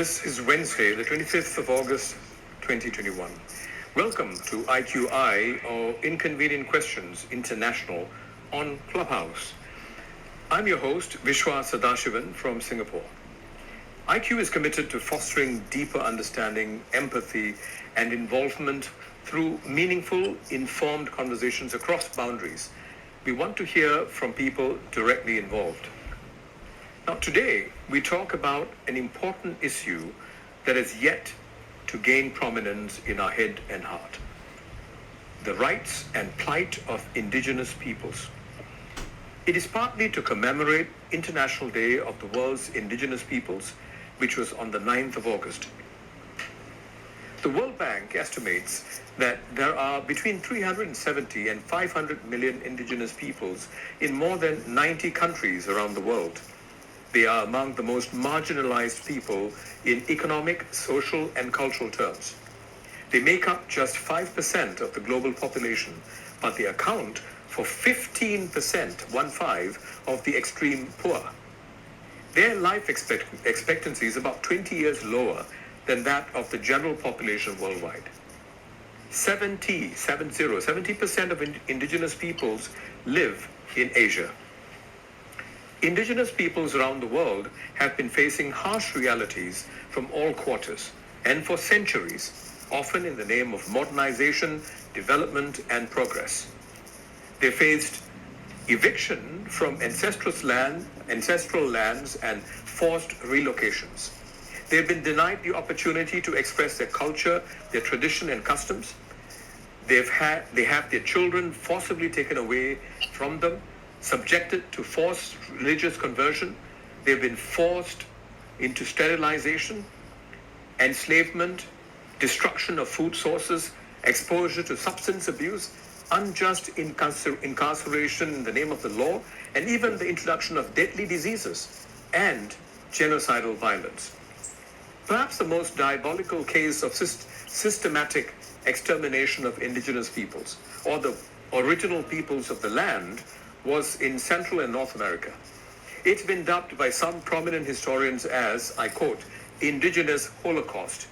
This is Wednesday, the 25th of August, 2021. Welcome to IQI, or Inconvenient Questions International, on Clubhouse. I'm your host, Vishwa Sadashivan from Singapore. IQ is committed to fostering deeper understanding, empathy, and involvement through meaningful, informed conversations across boundaries. We want to hear from people directly involved. Now, today, we talk about an important issue that has yet to gain prominence in our head and heart: the rights and plight of indigenous peoples. It is partly to commemorate International Day of the World's Indigenous Peoples, which was on the 9th of August. The World Bank estimates that there are between 370 and 500 million indigenous peoples in more than 90 countries around the world. They are among the most marginalized people in economic, social, and cultural terms. They make up just 5% of the global population, but they account for 15% of the extreme poor. Their life expectancy is about 20 years lower than that of the general population worldwide. 70% of indigenous peoples live in Asia. Indigenous peoples around the world have been facing harsh realities from all quarters and for centuries, often in the name of modernization, development, and progress. They faced eviction from ancestral lands and forced relocations. They've been denied the opportunity to express their culture, their tradition and customs. They have their children forcibly taken away from them, subjected to forced religious conversion. They've been forced into sterilization, enslavement, destruction of food sources, exposure to substance abuse, unjust incarceration in the name of the law, and even the introduction of deadly diseases and genocidal violence. Perhaps the most diabolical case of systematic extermination of indigenous peoples, or the original peoples of the land, was in Central and North America. It's been dubbed by some prominent historians as, I quote, indigenous Holocaust.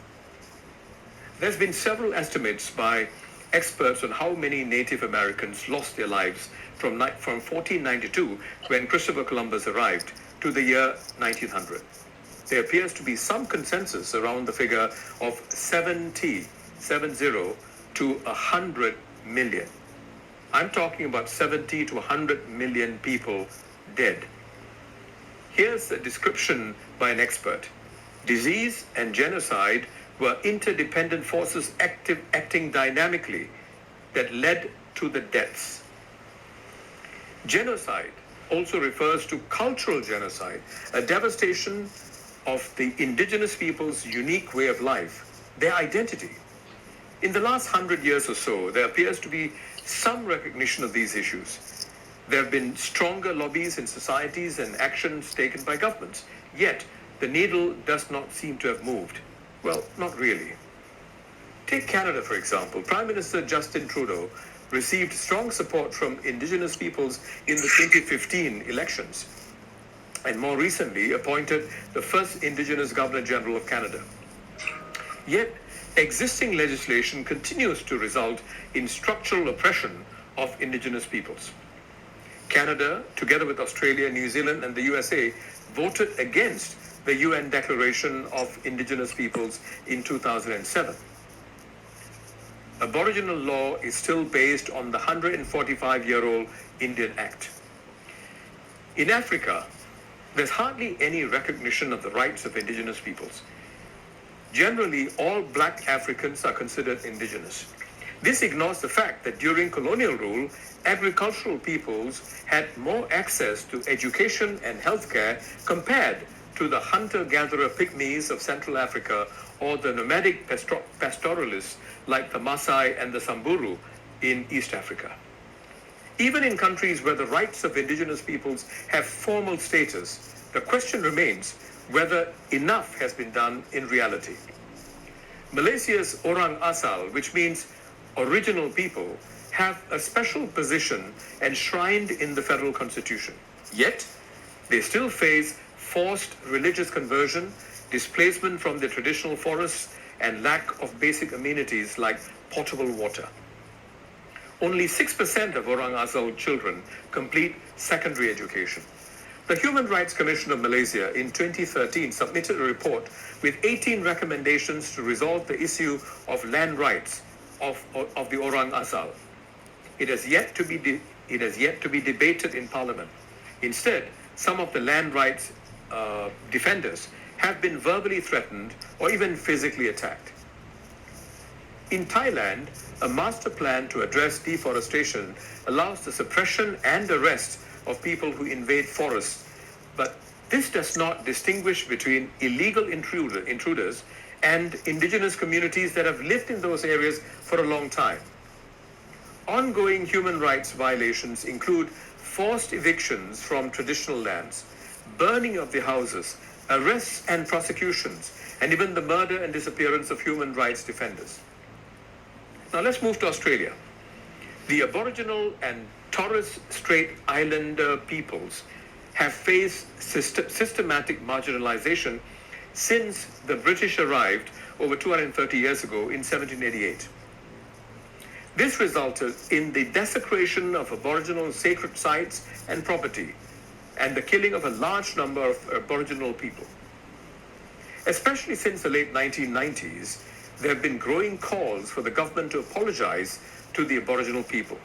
There's been several estimates by experts on how many Native Americans lost their lives from 1492, when Christopher Columbus arrived, to the year 1900. There appears to be some consensus around the figure of 70 to 100 million. I'm talking about 70 to 100 million people dead. Here's a description by an expert. Disease and genocide were interdependent forces acting dynamically that led to the deaths. Genocide also refers to cultural genocide, a devastation of the indigenous people's unique way of life, their identity. In the last 100 years or so, there appears to be some recognition of these issues. There have been stronger lobbies in societies and actions taken by governments. Yet, the needle does not seem to have moved. Well, not really. Take Canada, for example. Prime Minister Justin Trudeau received strong support from indigenous peoples in the 2015 elections, and more recently appointed the first Indigenous Governor General of Canada. Yet, existing legislation continues to result in structural oppression of indigenous peoples. Canada, together with Australia, New Zealand, and the USA, voted against the UN Declaration of Indigenous Peoples in 2007. Aboriginal law is still based on the 145-year-old Indian Act. In Africa, there's hardly any recognition of the rights of indigenous peoples. Generally, all black Africans are considered indigenous. This ignores the fact that during colonial rule, agricultural peoples had more access to education and healthcare compared to the hunter-gatherer pygmies of Central Africa or the nomadic pastoralists like the Maasai and the Samburu in East Africa. Even in countries where the rights of indigenous peoples have formal status, the question remains whether enough has been done in reality. Malaysia's Orang Asal, which means original people, have a special position enshrined in the federal constitution. Yet, they still face forced religious conversion displacement from their traditional forests, and lack of basic amenities like potable water. Only 6% of Orang Asal children complete secondary education. The Human Rights Commission of Malaysia in 2013 submitted a report with 18 recommendations to resolve the issue of land rights of the Orang Asal. It has yet to be debated in Parliament. Instead, some of the land rights defenders have been verbally threatened or even physically attacked. In Thailand, a master plan to address deforestation allows the suppression and arrest of people who invade forests, but this does not distinguish between illegal intruders and indigenous communities that have lived in those areas for a long time. Ongoing human rights violations include forced evictions from traditional lands, burning of the houses, arrests and prosecutions, and even the murder and disappearance of human rights defenders. Now let's move to Australia. The Aboriginal and Torres Strait Islander peoples have faced systematic marginalization since the British arrived over 230 years ago in 1788. This resulted in the desecration of Aboriginal sacred sites and property, and the killing of a large number of Aboriginal people. Especially since the late 1990s, there have been growing calls for the government to apologize to the Aboriginal people.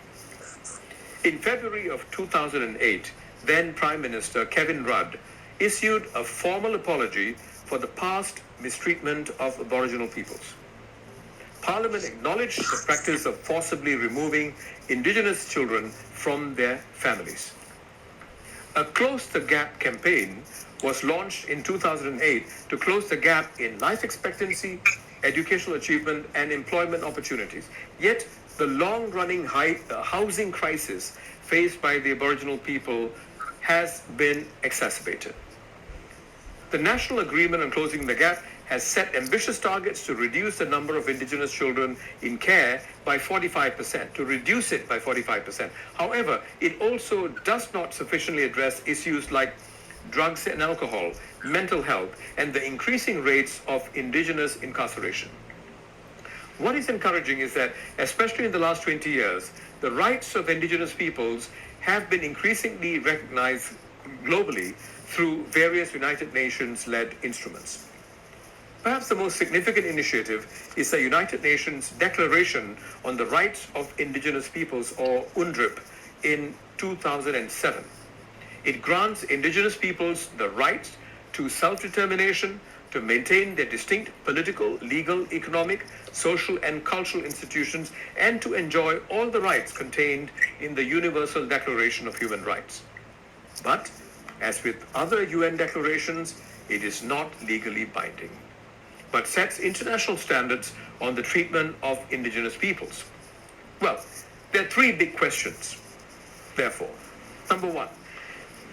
In February of 2008, then Prime Minister Kevin Rudd issued a formal apology for the past mistreatment of Aboriginal peoples. Parliament acknowledged the practice of forcibly removing Indigenous children from their families. A Close the Gap campaign was launched in 2008 to close the gap in life expectancy, educational achievement, and employment opportunities. Yet, the long-running housing crisis faced by the Aboriginal people has been exacerbated. The National Agreement on Closing the Gap has set ambitious targets to reduce the number of Indigenous children in care by 45%, to reduce it by 45%. However, it also does not sufficiently address issues like drugs and alcohol, mental health, and the increasing rates of Indigenous incarceration. What is encouraging is that, especially in the last 20 years, the rights of Indigenous peoples have been increasingly recognized globally through various United Nations-led instruments. Perhaps the most significant initiative is the United Nations Declaration on the Rights of Indigenous Peoples, or UNDRIP, in 2007. It grants Indigenous peoples the right to self-determination, to maintain their distinct political, legal, economic, social, and cultural institutions, and to enjoy all the rights contained in the Universal Declaration of Human Rights. But, as with other UN declarations, it is not legally binding, but sets international standards on the treatment of Indigenous peoples. Well, there are three big questions, therefore. Number one,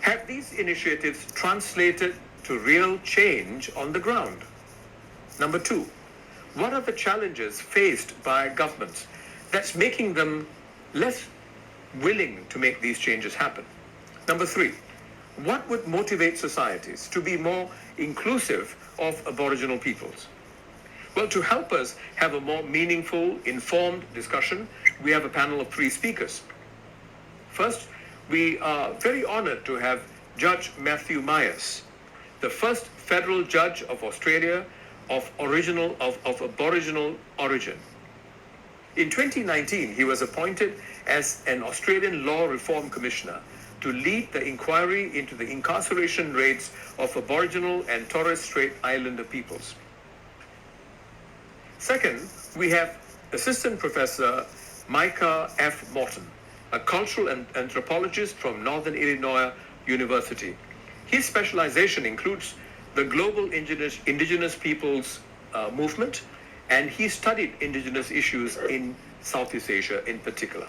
have these initiatives translated to real change on the ground? Number two, what are the challenges faced by governments that's making them less willing to make these changes happen? Number three, what would motivate societies to be more inclusive of Aboriginal peoples? Well, to help us have a more meaningful, informed discussion, we have a panel of three speakers. First, we are very honored to have Judge Matthew Myers, the first federal judge of Australia of Aboriginal origin. In 2019, he was appointed as an Australian Law Reform Commissioner to lead the inquiry into the incarceration rates of Aboriginal and Torres Strait Islander peoples. Second, we have Assistant Professor Micah F. Morton, a cultural anthropologist from Northern Illinois University. His specialization includes the global indigenous peoples movement, and he studied indigenous issues in Southeast Asia in particular.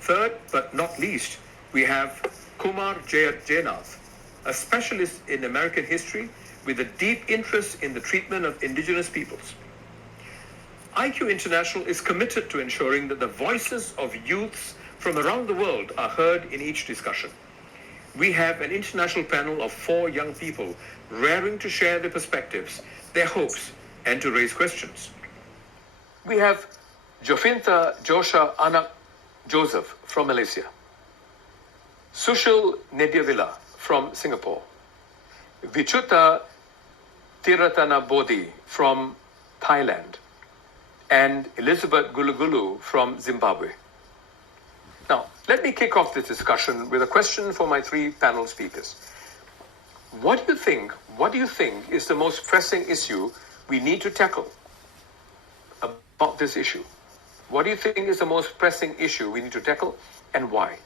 Third, but not least, we have Kumar Jainath, a specialist in American history with a deep interest in the treatment of indigenous peoples. IQ International is committed to ensuring that the voices of youths from around the world are heard in each discussion. We have an international panel of 4 young people raring to share their perspectives, their hopes, and to raise questions. We have Jofintha Josha Anak Joseph from Malaysia, Sushil Nediavila from Singapore, Vichuta Tiratana Bodhi from Thailand, and Elizabeth Gulugulu from Zimbabwe. Now, let me kick off this discussion with a question for my three panel speakers. What do you think is the most pressing issue we need to tackle about this issue? What do you think is the most pressing issue we need to tackle, and why?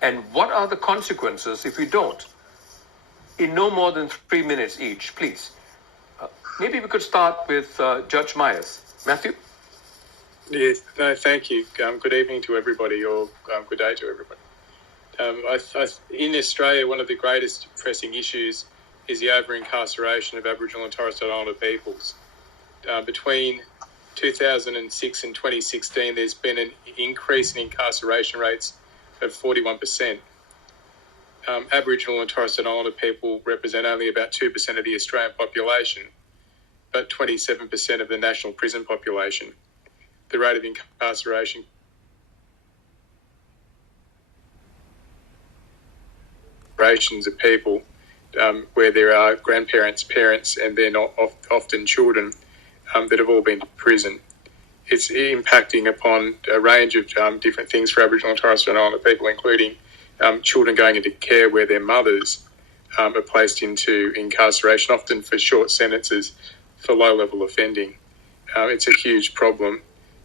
And what are the consequences if we don't? In no more than 3 minutes each, please. Maybe we could start with Judge Myers. Matthew? Yes, no, thank you. Good evening to everybody, or good day to everybody. In Australia, one of the greatest pressing issues is the over-incarceration of Aboriginal and Torres Strait Islander peoples. Between 2006 and 2016, there's been an increase in incarceration rates of 41%. Aboriginal and Torres Strait Islander people represent only about 2% of the Australian population, but 27% of the national prison population. The rate of incarceration of people where there are grandparents, parents, and they're not often children that have all been to prison. It's impacting upon a range of different things for Aboriginal and Torres Strait Islander people, including children going into care where their mothers are placed into incarceration, often for short sentences for low-level offending. It's a huge problem,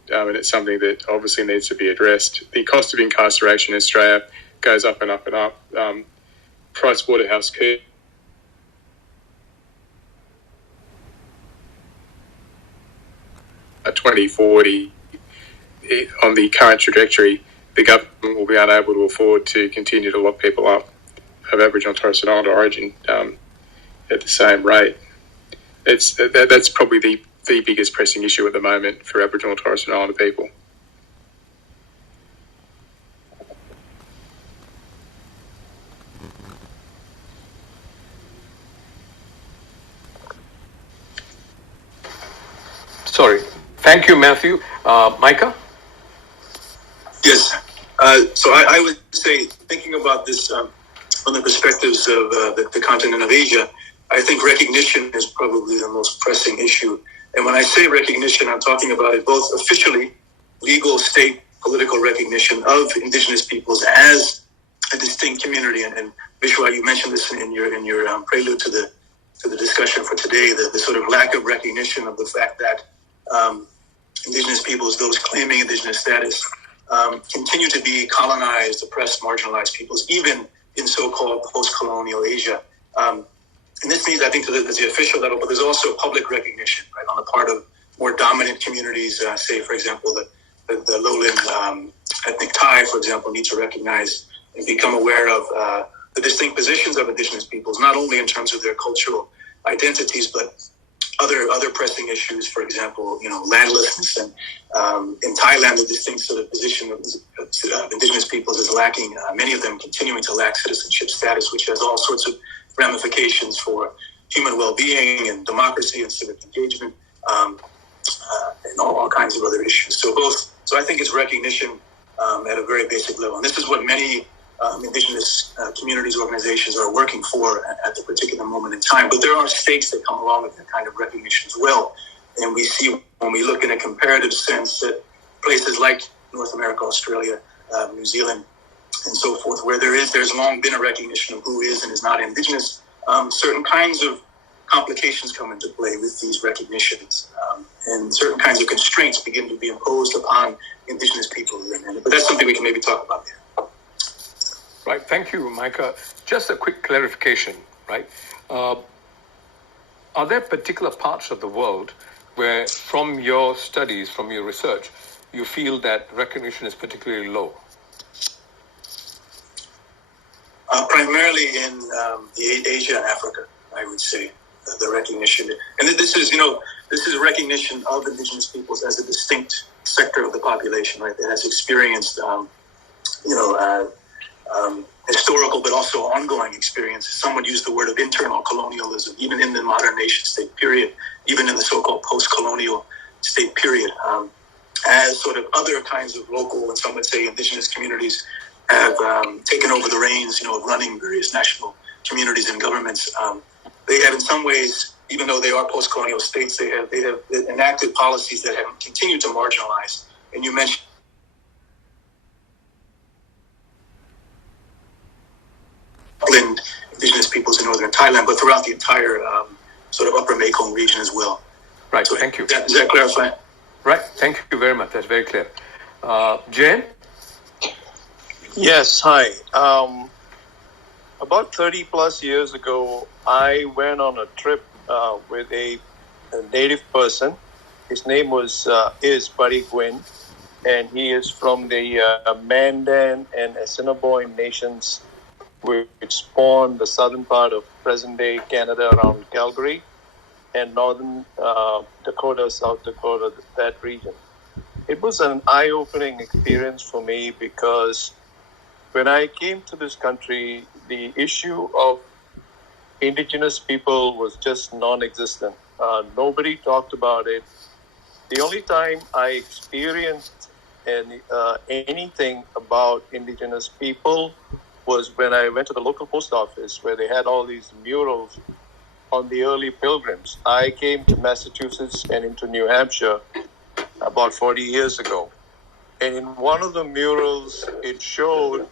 and it's something that obviously needs to be addressed. The cost of incarceration in Australia goes up and up and up. PricewaterhouseCoopers 2040, on the current trajectory, the government will be unable to afford to continue to lock people up of Aboriginal and Torres Strait Islander origin at the same rate. That's probably the biggest pressing issue at the moment for Aboriginal and Torres Strait Islander people. Sorry. Thank you, Matthew. Micah? Yes. So I would say, thinking about this from the perspectives of the continent of Asia, I think recognition is probably the most pressing issue. And when I say recognition, I'm talking about it both officially, legal, state, political recognition of Indigenous peoples as a distinct community. And Vishwa, you mentioned this in your prelude to the discussion for today, the sort of lack of recognition of the fact that Indigenous peoples, those claiming Indigenous status, continue to be colonized, oppressed, marginalized peoples, even in so-called post-colonial Asia. And this means, I think, there's the official level, but there's also public recognition, right, on the part of more dominant communities. Say, for example, the lowland ethnic Thai, for example, need to recognize and become aware of the distinct positions of Indigenous peoples, not only in terms of their cultural identities, but other pressing issues, for example, landlessness. And in Thailand, the distinct sort of position of Indigenous peoples is lacking, many of them continuing to lack citizenship status, which has all sorts of ramifications for human well-being and democracy and civic engagement, and all kinds of other issues. So I think it's recognition at a very basic level. And this is what many Indigenous communities, organizations are working for at the particular moment in time. But there are stakes that come along with that kind of recognition as well. And we see, when we look in a comparative sense, that places like North America, Australia, New Zealand, and so forth, where there's long been a recognition of who is and is not Indigenous, certain kinds of complications come into play with these recognitions, and certain kinds of constraints begin to be imposed upon Indigenous people. But that's something we can maybe talk about there. Right. Thank you, Micah. Just a quick clarification, right? Are there particular parts of the world where, from your studies, from your research, you feel that recognition is particularly low? Primarily in Asia and Africa, I would say, the recognition. And this is recognition of Indigenous peoples as a distinct sector of the population, right, that has experienced, historical but also ongoing experience. Someone used the word of internal colonialism, even in the modern nation-state period, even in the so-called post-colonial state period, as sort of other kinds of local and some would say indigenous communities have taken over the reins, of running various national communities and governments. They have, in some ways, even though they are post-colonial states, they have enacted policies that have continued to marginalize. And you mentioned indigenous peoples in northern Thailand, but throughout the entire sort of upper Mekong region as well. Right, so, thank you. Does that clarify? Right, thank you very much. That's very clear. Jane? Yes, hi. About 30 plus years ago, I went on a trip with a native person. His name is Buddy Gwyn, and he is from the Mandan and Assiniboine nations, which spawned the southern part of present-day Canada around Calgary, and northern Dakota, South Dakota, that region. It was an eye-opening experience for me because when I came to this country, the issue of indigenous people was just non-existent. Nobody talked about it. The only time I experienced anything about indigenous people was when I went to the local post office where they had all these murals on the early pilgrims. I came to Massachusetts and into New Hampshire about 40 years ago. And in one of the murals, it showed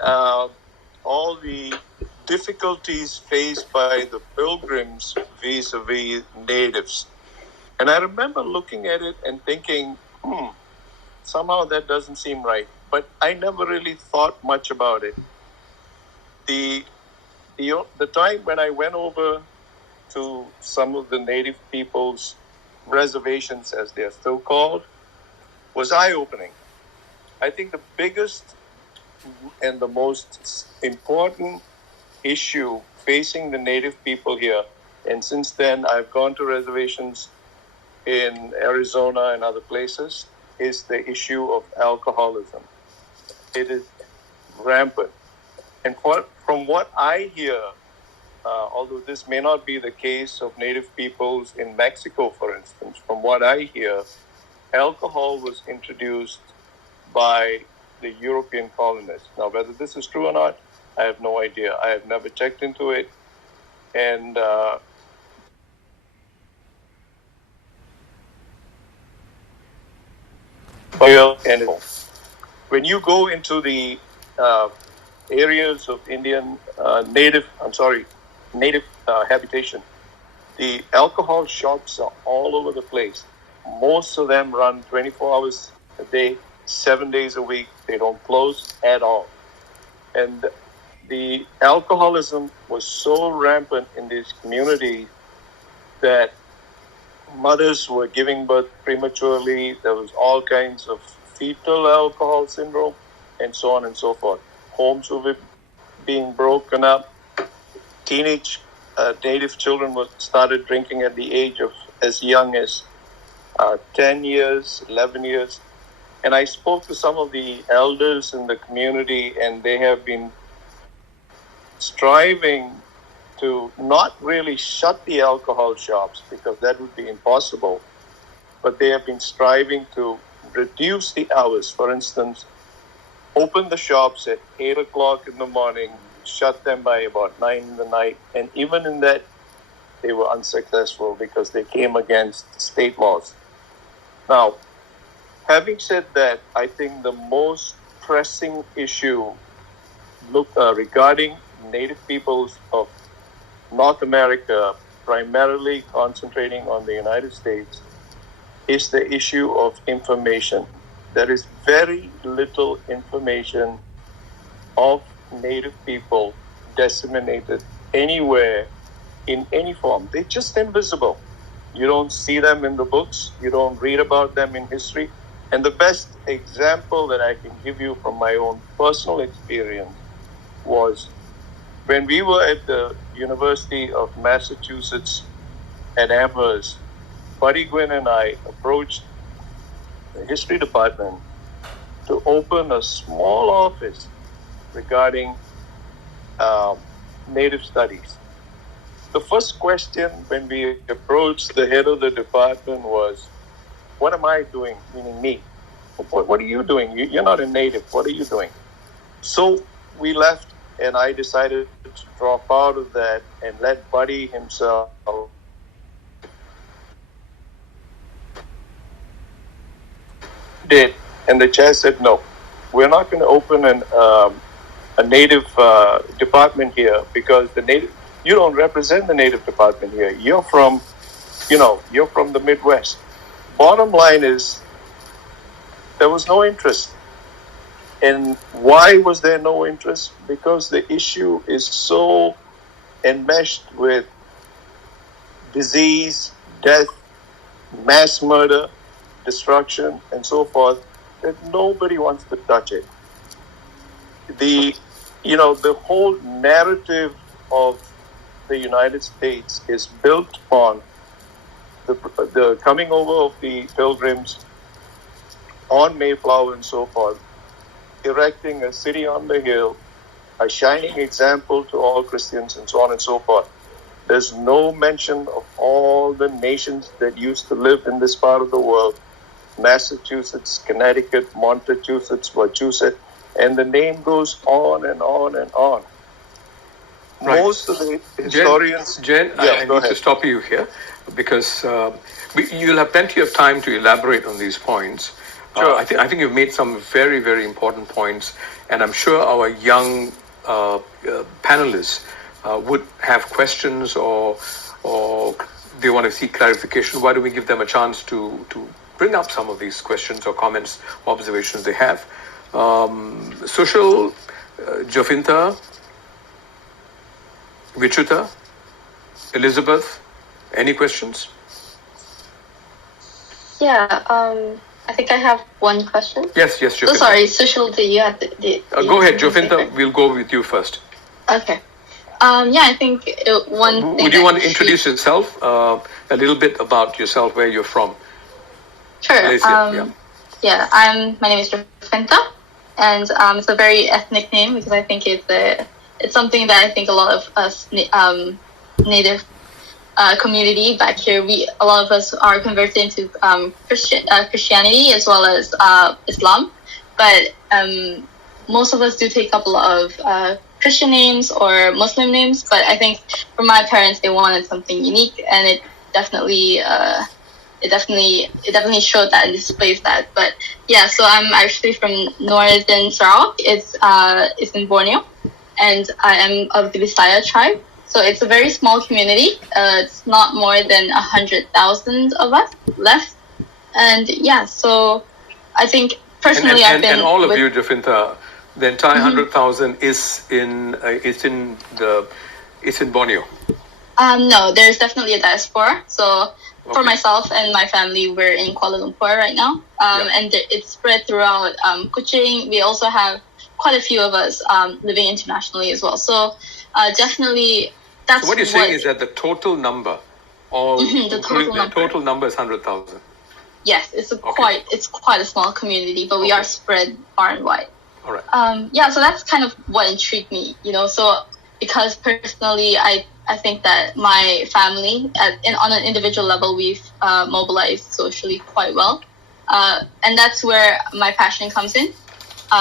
all the difficulties faced by the pilgrims vis-a-vis natives. And I remember looking at it and thinking, somehow that doesn't seem right. But I never really thought much about it. The time when I went over to some of the native people's reservations, as they're still called, was eye-opening. I think the biggest and the most important issue facing the native people here, and since then I've gone to reservations in Arizona and other places, is the issue of alcoholism. It is rampant. And from what I hear, although this may not be the case of native peoples in Mexico, for instance, from what I hear, alcohol was introduced by the European colonists. Now, whether this is true or not, I have no idea. I have never checked into it. And when you go into the areas of native habitation, the alcohol shops are all over the place. Most of them run 24 hours a day, 7 days a week. They don't close at all. And the alcoholism was so rampant in this community that mothers were giving birth prematurely. There was all kinds of fetal alcohol syndrome and so on and so forth. Homes were being broken up. Teenage native children started drinking at the age of as young as 10 years, 11 years. And I spoke to some of the elders in the community, and they have been striving to not really shut the alcohol shops, because that would be impossible, but they have been striving to reduce the hours. For instance, open the shops at 8 o'clock in the morning, shut them by about 9 in the night, and even in that, they were unsuccessful because they came against state laws. Now, having said that, I think the most pressing issue regarding native peoples of North America, primarily concentrating on the United States, is the issue of information. There is very little information of native people disseminated anywhere in any form. They're just invisible. You don't see them in the books. You don't read about them in history. And the best example that I can give you from my own personal experience was when we were at the University of Massachusetts at Amherst. Buddy Gwyn and I approached the history department to open a small office regarding Native Studies. The first question when we approached the head of the department was, what am I doing, meaning me? What are you doing? You're not a native. What are you doing? So we left, and I decided to drop out of that and let Buddy himself did. And the chair said, no, we're not going to open a native department here because you don't represent the native department here. You're from the Midwest. Bottom line is, there was no interest. And why was there no interest? Because the issue is so enmeshed with disease, death, mass murder, destruction, and so forth, that nobody wants to touch it. The whole narrative of the United States is built on the coming over of the pilgrims on Mayflower and so forth, erecting a city on the hill, a shining example to all Christians, and so on and so forth. There's no mention of all the nations that used to live in this part of the world: Massachusetts, Connecticut, Massachusetts, Wachusett, and the name goes on and on and on. Right. Most of the historians... Jen, I need to stop you here because you'll have plenty of time to elaborate on these points. Sure. I think you've made some very, very important points, and I'm sure our young panelists would have questions or they want to seek clarification. Why don't we give them a chance to bring up some of these questions or comments, observations they have. Sushil, Jacinta, Vichuta, Elizabeth, any questions? Yeah, I think I have one question. Yes, Jacinta. Oh, sorry, Sushil, do you have go ahead, Jacinta. We'll go with you first. Okay. I think one thing... Would you want to introduce yourself, a little bit about yourself, where you're from? Sure. Malaysia, My name is Jacinta, and it's a very ethnic name because I think it's something that I think a lot of us native community back here, a lot of us are converted into Christianity as well as Islam, but most of us do take up a lot of Christian names or Muslim names. But I think for my parents, they wanted something unique, and it definitely showed that and displays that. But yeah, so I'm actually from northern Sarawak. It's in Borneo, and I am of the Bisaya tribe. So it's a very small community. It's not more than 100,000 of us left. And yeah, so I think personally I've been... And all of you, Jacinta, the entire 100,000 is in Borneo. No, there's definitely a diaspora. So for myself and my family, we're in Kuala Lumpur right now. And it's spread throughout Kuching. We also have quite a few of us living internationally as well. So definitely, that's so what you're saying is that the total number, the total number is 100,000. Yes, it's quite a small community, but we are spread far and wide. All right. So that's kind of what intrigued me, So because personally, I think that my family, on an individual level, we've mobilized socially quite well, and that's where my passion comes in.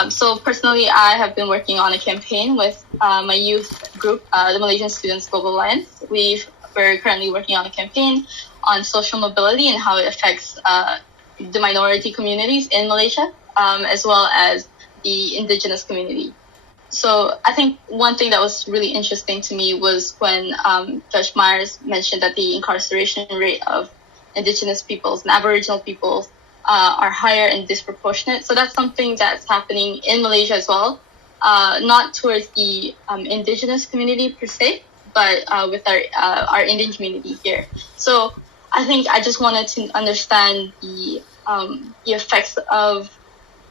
So personally, I have been working on a campaign with my youth group, the Malaysian Students Global Alliance. We're currently working on a campaign on social mobility and how it affects the minority communities in Malaysia, as well as the indigenous community. So I think one thing that was really interesting to me was when Judge Myers mentioned that the incarceration rate of indigenous peoples and Aboriginal peoples are higher and disproportionate. So that's something that's happening in Malaysia as well, not towards the indigenous community per se, but with our Indian community here. So I think I just wanted to understand the effects of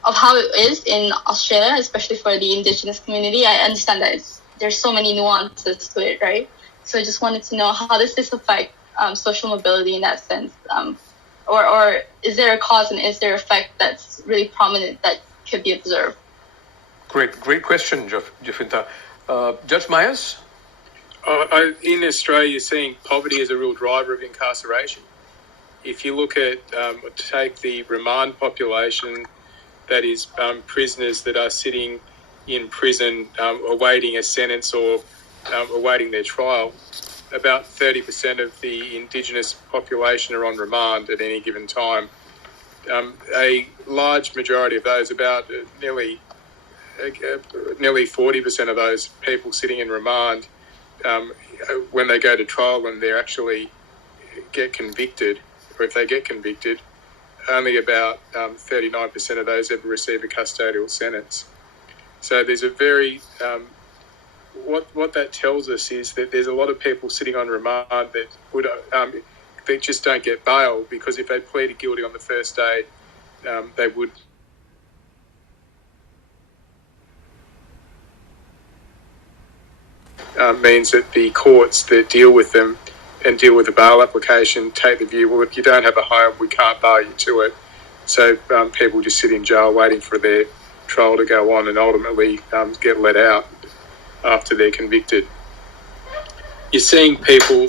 how it is in Australia, especially for the indigenous community. I understand that there's so many nuances to it, right? So I just wanted to know, how does this affect social mobility in that sense? Or is there a cause and is there an effect that's really prominent that could be observed? Great question, Jacinta. Judge Myers? In Australia, you're seeing poverty as a real driver of incarceration. If you look at, take the remand population, that is prisoners that are sitting in prison awaiting a sentence or awaiting their trial, about 30% of the Indigenous population are on remand at any given time. A large majority of those, about nearly 40% of those people sitting in remand, when they go to trial and they actually get convicted, or if they get convicted, only about 39% of those ever receive a custodial sentence. So there's a very... what that tells us is that there's a lot of people sitting on remand that would they just don't get bail, because if they pleaded guilty on the first day, they would... means that the courts that deal with them and deal with the bail application take the view, well, if you don't have a home, we can't bail you to it. So people just sit in jail waiting for their trial to go on and ultimately get let out after they're convicted. You're seeing people,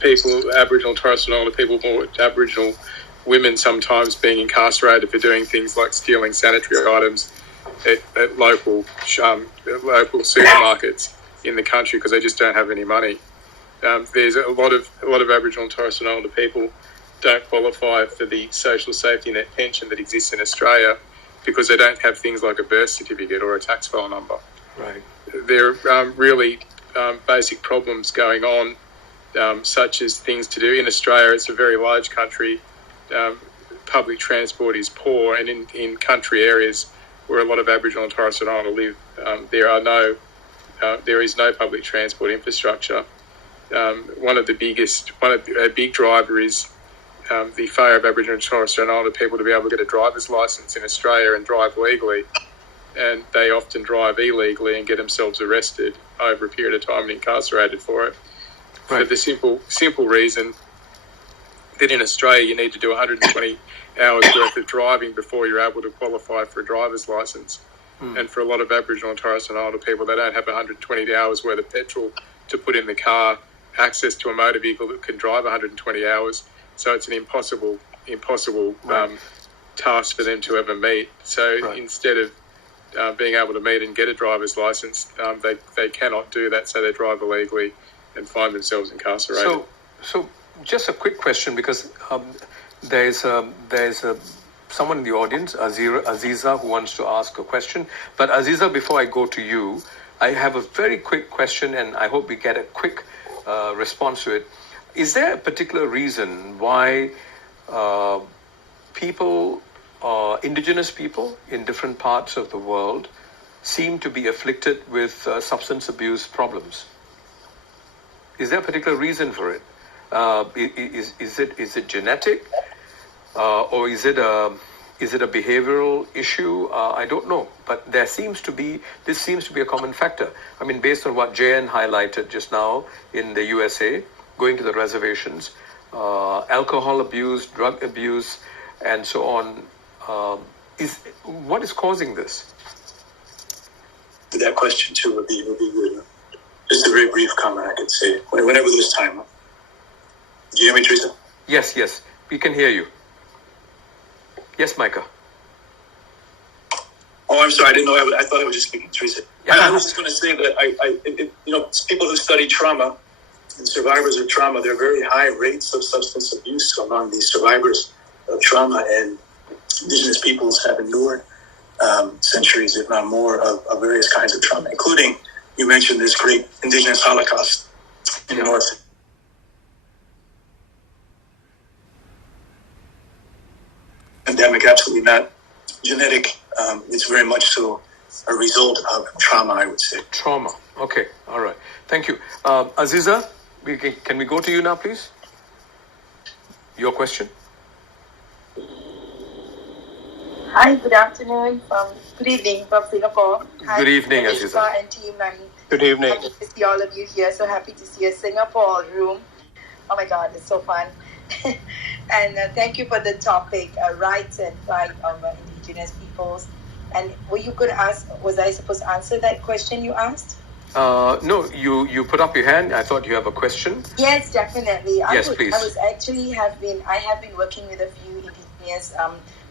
Aboriginal, Torres Strait Islander people, more Aboriginal women sometimes being incarcerated for doing things like stealing sanitary items at local supermarkets in the country because they just don't have any money. There's a lot of Aboriginal and Torres Strait Islander people don't qualify for the social safety net pension that exists in Australia because they don't have things like a birth certificate or a tax file number. Right. There are really basic problems going on, such as things to do. In Australia, it's a very large country. Public transport is poor, and in country areas where a lot of Aboriginal and Torres Strait Islander live, there is no public transport infrastructure. A big driver is the failure of Aboriginal and Torres Strait Islander people to be able to get a driver's license in Australia and drive legally, and they often drive illegally and get themselves arrested over a period of time and incarcerated for it. Right. For the simple reason that in Australia you need to do 120 hours worth of driving before you're able to qualify for a driver's license. And for a lot of Aboriginal and Torres Strait Islander people, they don't have 120 hours worth of petrol to put in the car, access to a motor vehicle that can drive 120 hours. So it's an impossible task for them to ever meet. So instead of being able to meet and get a driver's license, they cannot do that, so they drive illegally and find themselves incarcerated. So just a quick question, because there's someone in the audience, Aziza, who wants to ask a question. But Aziza, before I go to you, I have a very quick question, and I hope we get a quick response to it. Is there a particular reason why indigenous people in different parts of the world seem to be afflicted with substance abuse problems? Is there a particular reason for it? Is it genetic, or is it a behavioral issue? I don't know, but this seems to be a common factor. I mean, based on what JN highlighted just now in the USA, going to the reservations, alcohol abuse, drug abuse, and so on. What is causing this? That question too would be good. Just a very brief comment I could say whenever there's time. Do you hear me, Teresa? Yes, we can hear you. Yes, Micah. Oh, I'm sorry. I didn't know. I thought I was just speaking to Teresa. Yeah. I was just going to say that people who study trauma and survivors of trauma, there are very high rates of substance abuse among these survivors of trauma, and Indigenous peoples have endured centuries, if not more, of various kinds of trauma, including, you mentioned this great Indigenous Holocaust in North. Pandemic, absolutely not genetic. It's very much so a result of trauma, I would say. Trauma. Okay. All right. Thank you. Aziza, can we go to you now, please? Your question. Hi, good evening from Singapore. Hi, good evening, Aziza. And team. Good evening. Happy to see all of you here. So happy to see a Singapore room. Oh my God, it's so fun. And thank you for the topic, rights and plight of Indigenous peoples. And were you going to ask? Was I supposed to answer that question you asked? No, you put up your hand. I thought you have a question. Yes, definitely. Yes, please. I have been working with a few Indigenous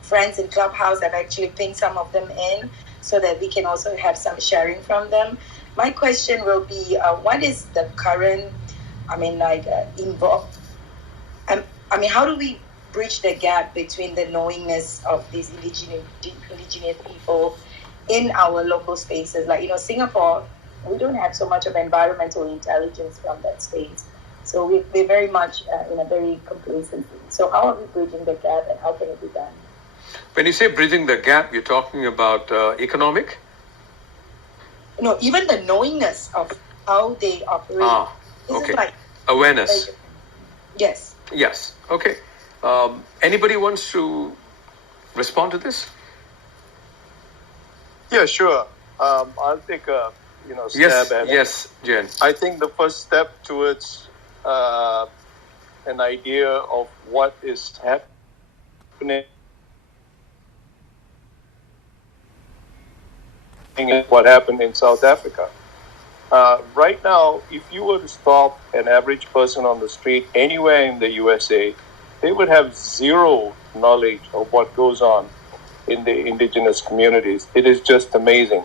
friends in Clubhouse. I've actually pinged some of them in so that we can also have some sharing from them. My question will be, what is the current, how do we bridge the gap between the knowingness of these indigenous people in our local spaces? Like, Singapore, we don't have so much of environmental intelligence from that space. So we're very much in a very complacent. So how are we bridging the gap, and how can it be done? When you say bridging the gap, you're talking about economic? No, even the knowingness of how they operate. Okay. Awareness. Yes. Yes. Okay. Anybody wants to respond to this? Yeah, sure. I'll take a stab at it. Yes, Jen. I think the first step towards an idea of what is happening, what happened in South Africa. Right now, if you were to stop an average person on the street anywhere in the USA, they would have zero knowledge of what goes on in the indigenous communities. It is just amazing,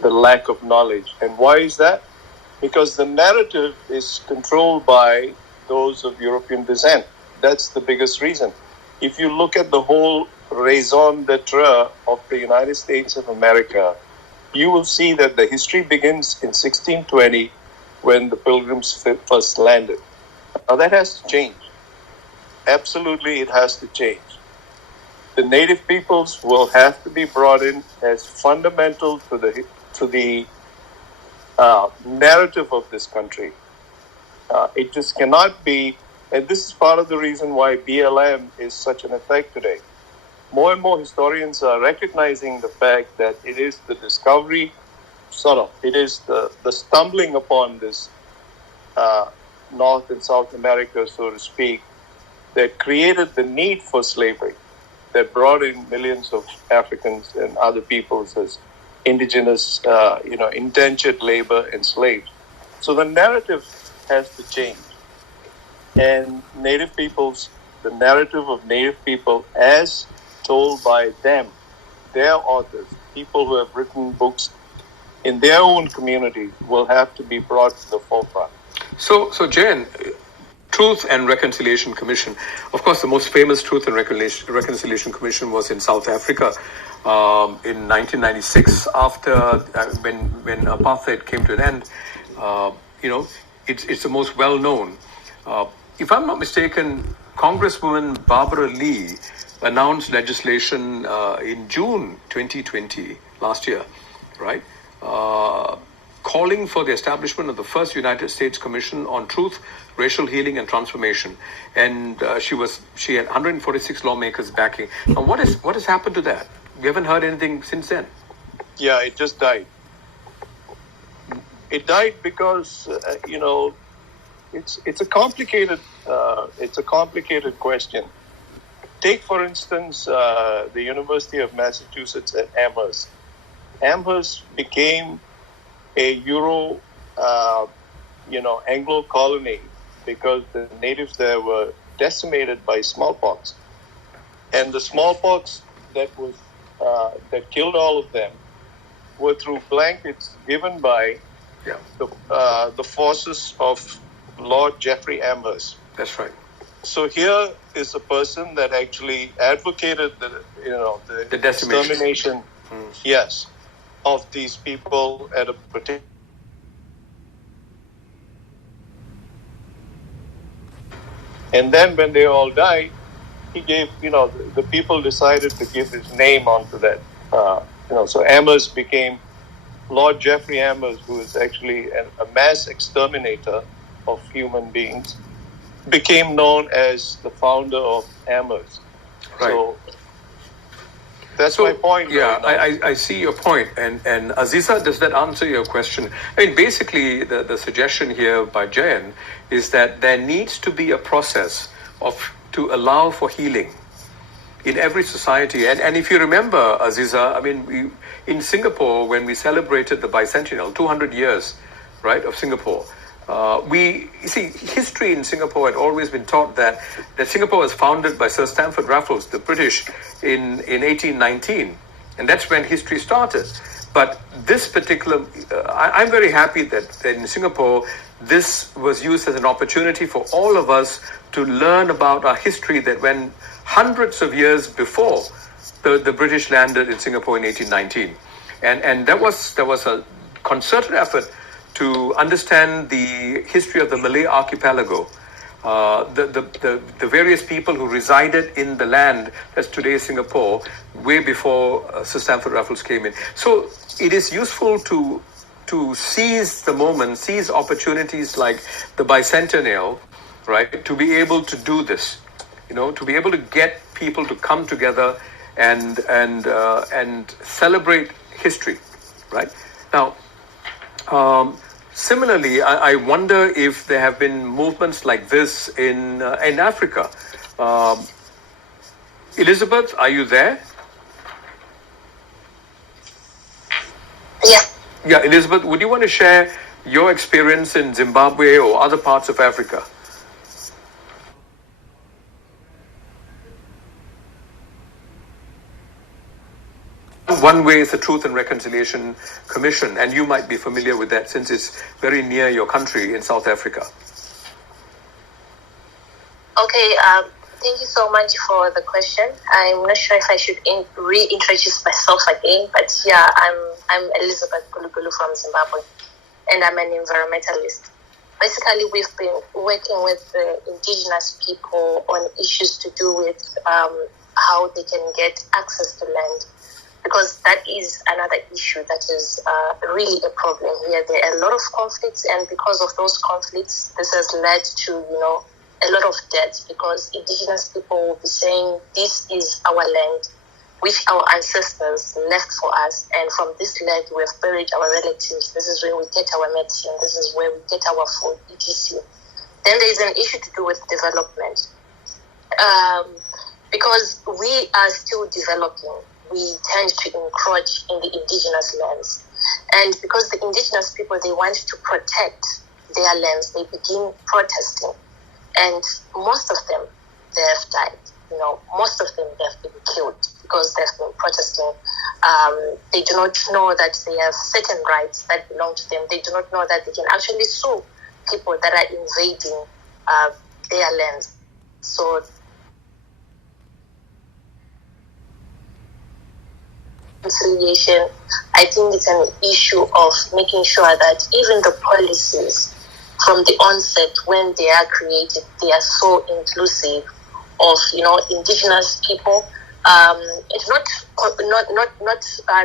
the lack of knowledge. And why is that? Because the narrative is controlled by those of European descent. That's the biggest reason. If you look at the whole raison d'etre of the United States of America, you will see that the history begins in 1620 when the Pilgrims first landed. Now that has to change. Absolutely, it has to change. The native peoples will have to be brought in as fundamental to the narrative of this country. It just cannot be, and this is part of the reason why BLM is such an effect today. More and more historians are recognizing the fact that it is the discovery, it is the stumbling upon this North and South America, so to speak, that created the need for slavery, that brought in millions of Africans and other peoples as indigenous, indentured labor and slaves. So the narrative has to change. And native peoples, the narrative of native people as told by them, their authors, people who have written books in their own communities, will have to be brought to the forefront. So Jen, Truth and Reconciliation Commission. Of course, the most famous Truth and Reconciliation Commission was in South Africa in 1996, after when apartheid came to an end. It's the most well-known. If I'm not mistaken, Congresswoman Barbara Lee announced legislation in June 2020, last year, right? Calling for the establishment of the first United States Commission on Truth, Racial Healing and Transformation. And she had 146 lawmakers backing. Now, what has happened to that? We haven't heard anything since then. Yeah, it just died. It died because, it's a complicated question. Take, for instance, the University of Massachusetts at Amherst. Amherst became a Anglo colony because the natives there were decimated by smallpox. And the smallpox that killed all of them were through blankets given by the forces of Lord Jeffrey Amherst. That's right. So here is a person that actually advocated the extermination, of these people at a particular. And then when they all died, he gave, the people decided to give his name onto that. So Amherst became Lord Jeffrey Amherst, who is actually a mass exterminator of human beings, became known as the founder of Amherst. Right. So that's my point. Yeah, I see your point. And Aziza, does that answer your question? I mean, basically, the suggestion here by Jayan is that there needs to be a process to allow for healing. in every society. And if you remember, Aziza, I mean, in Singapore, when we celebrated the bicentennial, 200 years, right, of Singapore, you see, history in Singapore had always been taught that Singapore was founded by Sir Stamford Raffles, the British, in 1819. And that's when history started. But this particular, I'm very happy that in Singapore, this was used as an opportunity for all of us to learn about our history, that when hundreds of years before the British landed in Singapore in 1819. And there was a concerted effort to understand the history of the Malay archipelago, the various people who resided in the land that's today Singapore, way before Sir Stamford Raffles came in. So it is useful to seize the moment, seize opportunities like the bicentennial, right, to be able to do this, to be able to get people to come together and celebrate history, right? Now, similarly, I wonder if there have been movements like this in Africa. Elizabeth, are you there? Yeah. Yeah, Elizabeth, would you want to share your experience in Zimbabwe or other parts of Africa? One way is the Truth and Reconciliation Commission, and you might be familiar with that since it's very near your country in South Africa. Okay, thank you so much for the question. I'm not sure if I should reintroduce myself again, but yeah, I'm Elizabeth Gulugulu from Zimbabwe, and I'm an environmentalist. Basically, we've been working with the indigenous people on issues to do with how they can get access to land, because that is another issue that is really a problem here. There are a lot of conflicts, and because of those conflicts, this has led to, a lot of deaths, because indigenous people will be saying, this is our land, which our ancestors left for us, and from this land we have buried our relatives. This is where we get our medicine, this is where we get our food, etc. Then there is an issue to do with development. Because we are still developing, we tend to encroach in the indigenous lands. And because the indigenous people, they want to protect their lands, they begin protesting. And most of them, they have died. Most of them, they have been killed because they have been protesting. They do not know that they have certain rights that belong to them. They do not know that they can actually sue people that are invading their lands. So reconciliation, I think it's an issue of making sure that even the policies from the onset, when they are created, they are so inclusive of indigenous people. It's not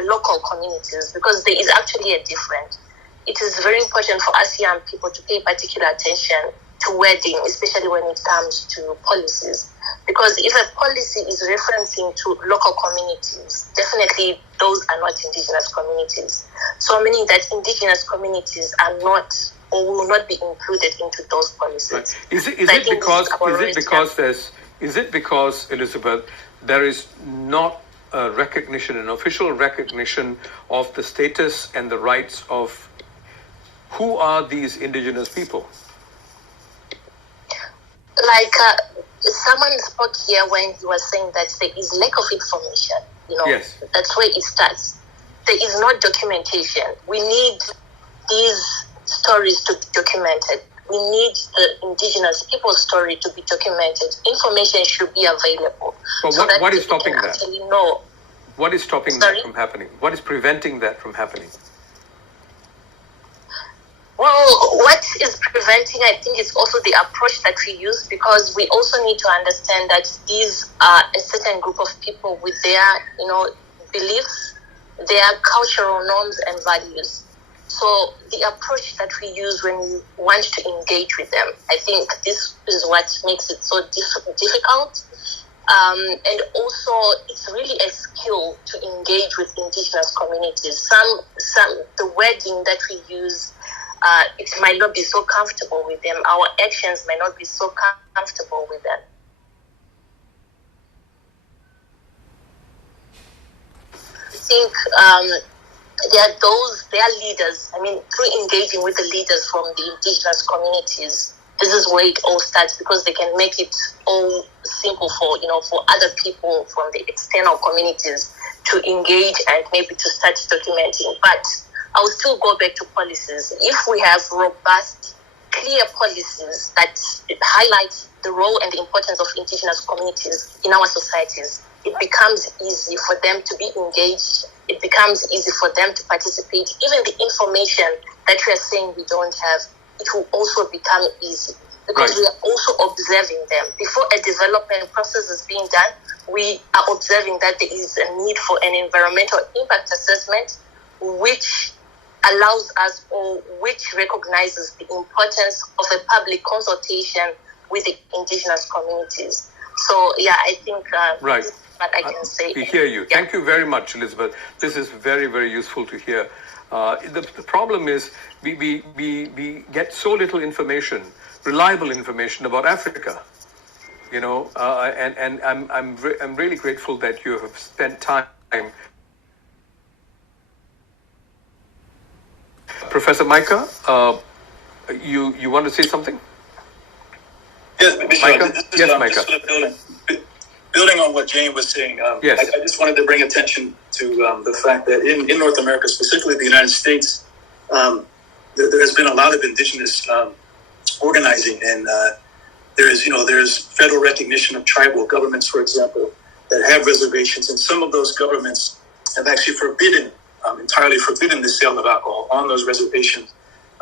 local communities, because there is actually a difference. It is very important for us young people to pay particular attention to wording, especially when it comes to policies. Because if a policy is referencing to local communities, definitely those are not indigenous communities. So meaning that indigenous communities are not or will not be included into those policies. Right. Is it because, Elizabeth, there is not a recognition, an official recognition of the status and the rights of who are these indigenous people? Like someone spoke here when he was saying that there is lack of information. Yes. That's where it starts. There is no documentation. We need these stories to be documented. We need the indigenous people's story to be documented. Information should be available. But so that what is stopping that? Actually know. What is stopping that from happening? What is preventing that from happening? Well, what is preventing, I think, is also the approach that we use, because we also need to understand that these are a certain group of people with their, beliefs, their cultural norms and values. So the approach that we use when we want to engage with them, I think this is what makes it so difficult. And also, it's really a skill to engage with indigenous communities. The wording that we use, it might not be so comfortable with them. Our actions might not be so comfortable with them. think there are leaders. I mean, through engaging with the leaders from the indigenous communities, this is where it all starts, because they can make it all simple for other people from the external communities to engage and maybe to start documenting. But I will still go back to policies. If we have robust, clear policies that highlight the role and the importance of indigenous communities in our societies, it becomes easy for them to be engaged. It becomes easy for them to participate. Even the information that we are saying we don't have, it will also become easy, because we are also observing them. Before a development process is being done, we are observing that there is a need for an environmental impact assessment, which allows us, or which recognizes the importance of a public consultation with the indigenous communities. So, yeah, I think right. what I can say. We hear you. Yeah. Thank you very much, Elizabeth. This is very, very useful to hear. The problem is we get so little information, reliable information about Africa, and I'm really grateful that you have spent time. Professor Micah, you want to say something? Yes, Micah. Yes, Micah. Just sort of building on what Jane was saying. Yes. I just wanted to bring attention to the fact that in North America, specifically the United States, there has been a lot of indigenous organizing, and there's federal recognition of tribal governments, for example, that have reservations, and some of those governments have actually entirely forbidden the sale of alcohol on those reservations.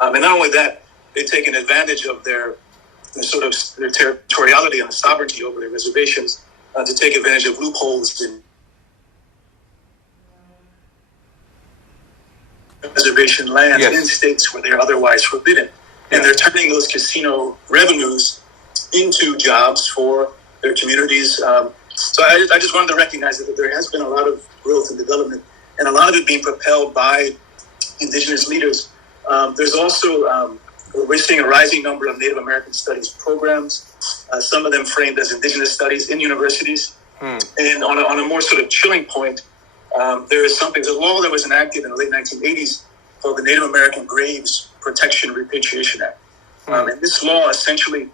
And not only that, they've taken advantage of their territoriality and the sovereignty over their reservations to take advantage of loopholes in reservation lands in states where they're otherwise forbidden. And they're turning those casino revenues into jobs for their communities. So I just wanted to recognize that there has been a lot of growth and development, and a lot of it being propelled by indigenous leaders. There's also, we're seeing a rising number of Native American studies programs, some of them framed as indigenous studies in universities. And on a more sort of chilling point, there's a law that was enacted in the late 1980s called the Native American Graves Protection Repatriation Act. And this law essentially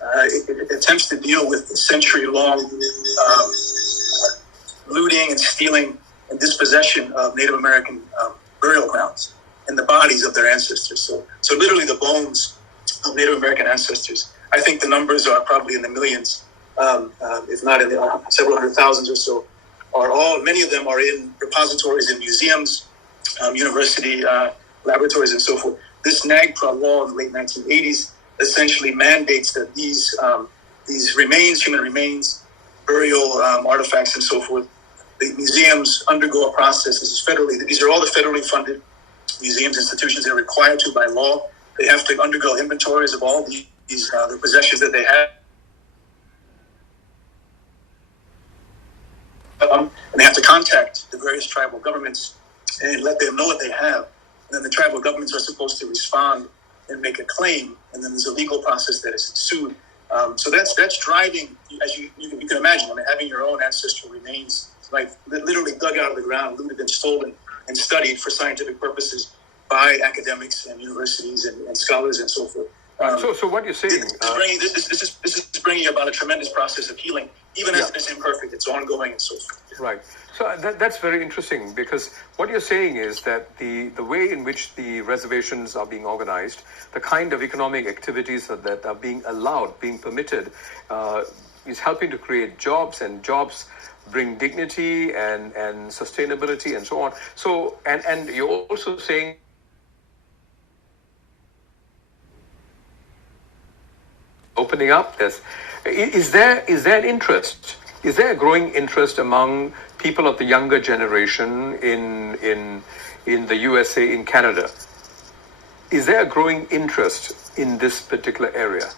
it attempts to deal with the century-long looting and stealing and dispossession of Native American burial grounds and the bodies of their ancestors. So literally the bones of Native American ancestors. I think the numbers are probably in the millions, if not in the several hundred thousands or so. Many of them are in repositories in museums, university laboratories, and so forth. This NAGPRA law in the late 1980s essentially mandates that these remains, human remains, burial artifacts, and so forth, the museums undergo a process. These are all the federally funded museums, institutions that are required to by law. They have to undergo inventories of all the possessions that they have. And they have to contact the various tribal governments and let them know what they have. And then the tribal governments are supposed to respond and make a claim. And then there's a legal process that is ensued. So that's driving, as you can imagine, having your own ancestral remains, like literally dug out of the ground, looted and stolen and studied for scientific purposes by academics and universities and scholars and so forth. So what you're saying... This is bringing about a tremendous process of healing, even as it is imperfect. It's ongoing and so forth. Right. So that's very interesting, because what you're saying is that the way in which the reservations are being organized, the kind of economic activities that are being allowed, being permitted, is helping to create jobs, and jobs bring dignity and sustainability and so on. So, and you're also saying opening up this. Is there an interest? Is there a growing interest among people of the younger generation in the USA, in Canada? Is there a growing interest in this particular area?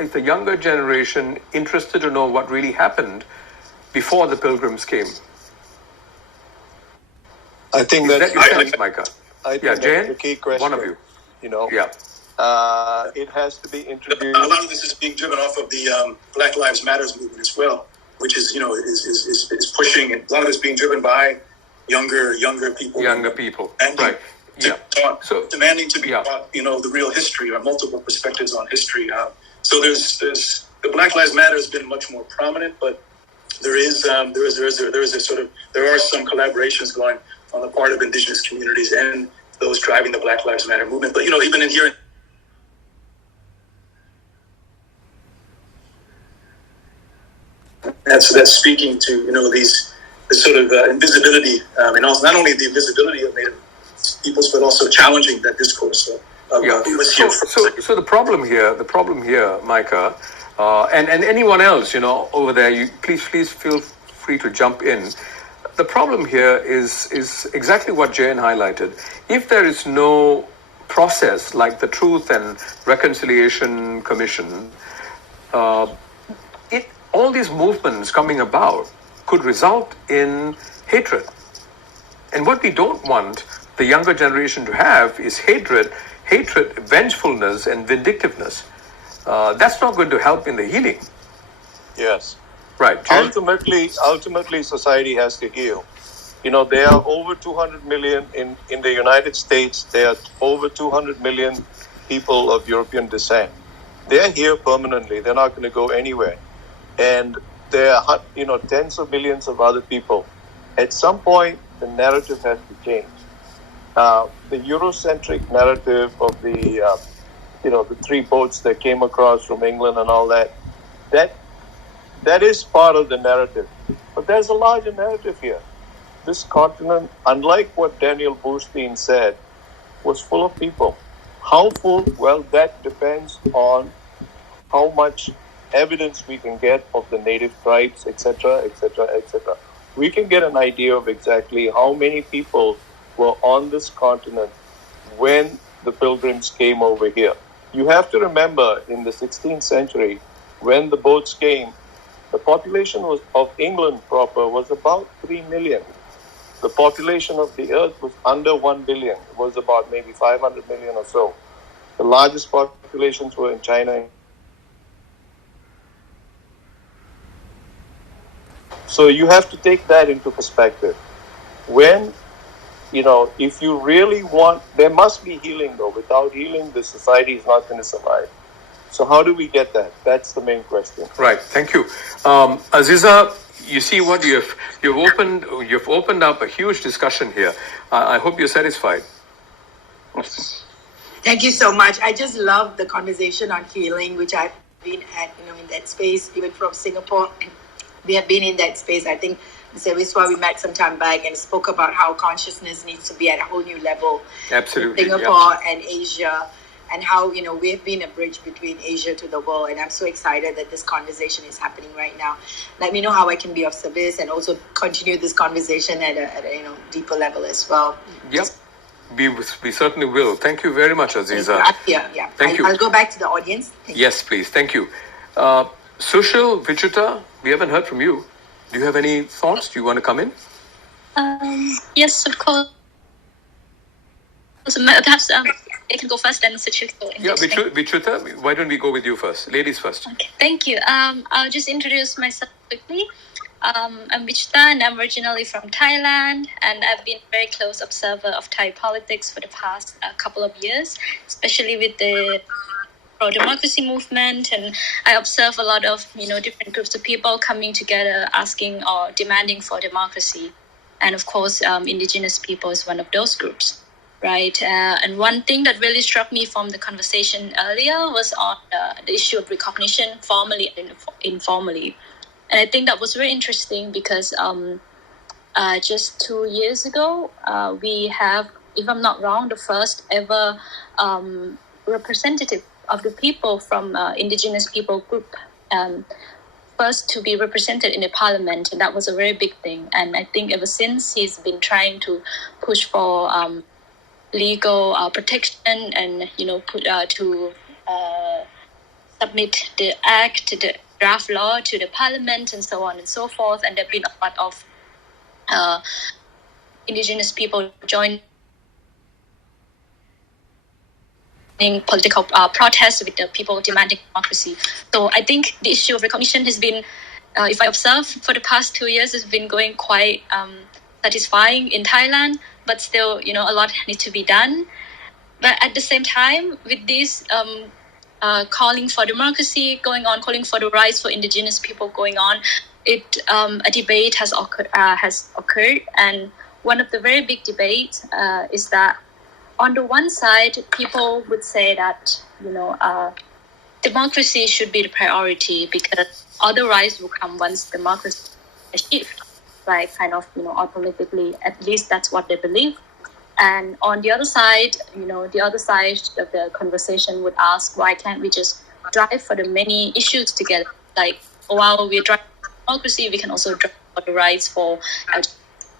Is the younger generation interested to know what really happened before the Pilgrims came? I think that's your sense, Micah. I think Jane, that's the key question. one of you. It has to be introduced. A lot of this is being driven off of the Black Lives Matters movement as well. which is is pushing, and a lot of it's being driven by younger people. And right. Demanding to be taught, the real history or multiple perspectives on history. So there's the Black Lives Matter has been much more prominent, but there are some collaborations going on the part of indigenous communities and those driving the Black Lives Matter movement. But even in here, that's speaking to this sort of invisibility, and also not only the invisibility of Native peoples, but also challenging that discourse. So the problem here, Micah, and anyone else, over there, you please feel free to jump in. The problem here is exactly what Jane highlighted. If there is no process like the Truth and Reconciliation Commission, all these movements coming about could result in hatred. And what we don't want the younger generation to have is hatred, vengefulness, and vindictiveness. That's not going to help in the healing. Yes. Right. Ultimately, society has to heal. There are over 200 million in the United States. There are over 200 million people of European descent. They're here permanently. They're not going to go anywhere. And there are, tens of millions of other people. At some point, the narrative has to change. The Eurocentric narrative of the, the three boats that came across from England and all that is part of the narrative. But there's a larger narrative here. This continent, unlike what Daniel Boostein said, was full of people. How full? Well, that depends on how much evidence we can get of the native tribes, etc., etc., etc. We can get an idea of exactly how many people were on this continent when the pilgrims came over here. You have to remember, in the 16th century, when the boats came, the population of England proper was about 3 million. The population of the earth was under 1 billion. It was about maybe 500 million or so. The largest populations were in China. So you have to take that into perspective. When, if you really want, there must be healing though. Without healing, the society is not going to survive. So how do we get that? That's the main question. Right. Thank you. Aziza, you see what you've opened up a huge discussion here. I hope you're satisfied. Thank you so much. I just love the conversation on healing, which I've been at, in that space, even from Singapore. We have been in that space. I think Seviswa, we met some time back and spoke about how consciousness needs to be at a whole new level. Absolutely. In Singapore and Asia, and how, we've been a bridge between Asia to the world. And I'm so excited that this conversation is happening right now. Let me know how I can be of service and also continue this conversation at a deeper level as well. Yep. We certainly will. Thank you very much, Aziza. Yeah. Thank you. I'll go back to the audience. Yes, please. Thank you. Sushil, Vichuta, we haven't heard from you. Do you have any thoughts? Do you want to come in? Yes, of course. So perhaps I can go first, then Sushil go in. Yeah, Vichuta, why don't we go with you first? Ladies first. Okay, thank you. I'll just introduce myself quickly. I'm Vichuta and I'm originally from Thailand, and I've been a very close observer of Thai politics for the past couple of years, especially with the pro-democracy movement, and I observe a lot of different groups of people coming together asking or demanding for democracy, and of course indigenous people is one of those groups, right? And one thing that really struck me from the conversation earlier was on the issue of recognition, formally and informally, and I think that was very interesting because just 2 years ago we have, if I'm not wrong, the first ever representative of the people from indigenous people group first to be represented in the parliament, and that was a very big thing. And I think ever since he's been trying to push for legal protection and to submit the act, the draft law to the parliament and so on and so forth. And there've been a lot of indigenous people joining political protests with the people demanding democracy. So I think the issue of recognition has been if I observe for the past 2 years, it's been going quite satisfying in Thailand, but still, a lot needs to be done. But at the same time, with this calling for democracy going on, calling for the rights for indigenous people going on, a debate has occurred, and one of the very big debates is that on the one side, people would say that democracy should be the priority because other rights will come once democracy is achieved, right? Kind of automatically. At least that's what they believe. And on the other side, the other side of the conversation would ask, why can't we just drive for the many issues together? Like, while we're driving for democracy, we can also drive for the rights for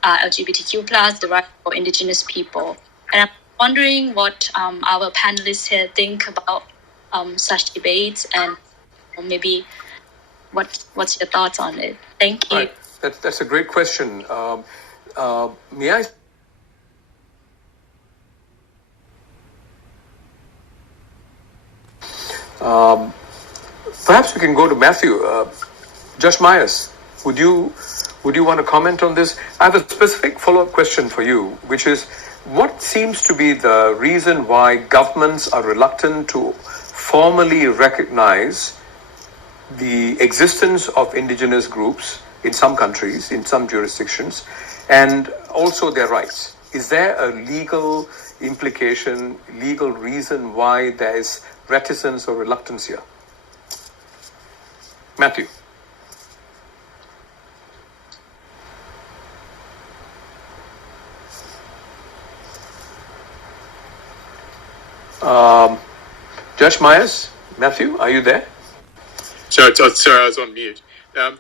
LGBTQ+, the rights for indigenous people. And I'm wondering what our panelists here think about such debates, and maybe what's your thoughts on it? Thank you. Right. That's a great question. May I? Perhaps we can go to Matthew. Josh Myers, would you want to comment on this? I have a specific follow-up question for you, which is, what seems to be the reason why governments are reluctant to formally recognize the existence of indigenous groups in some countries, in some jurisdictions, and also their rights? Is there a legal implication, legal reason why there is reticence or reluctance here? Matthew. Josh Myers, Matthew, are you there? Sorry, I was on mute. Yes.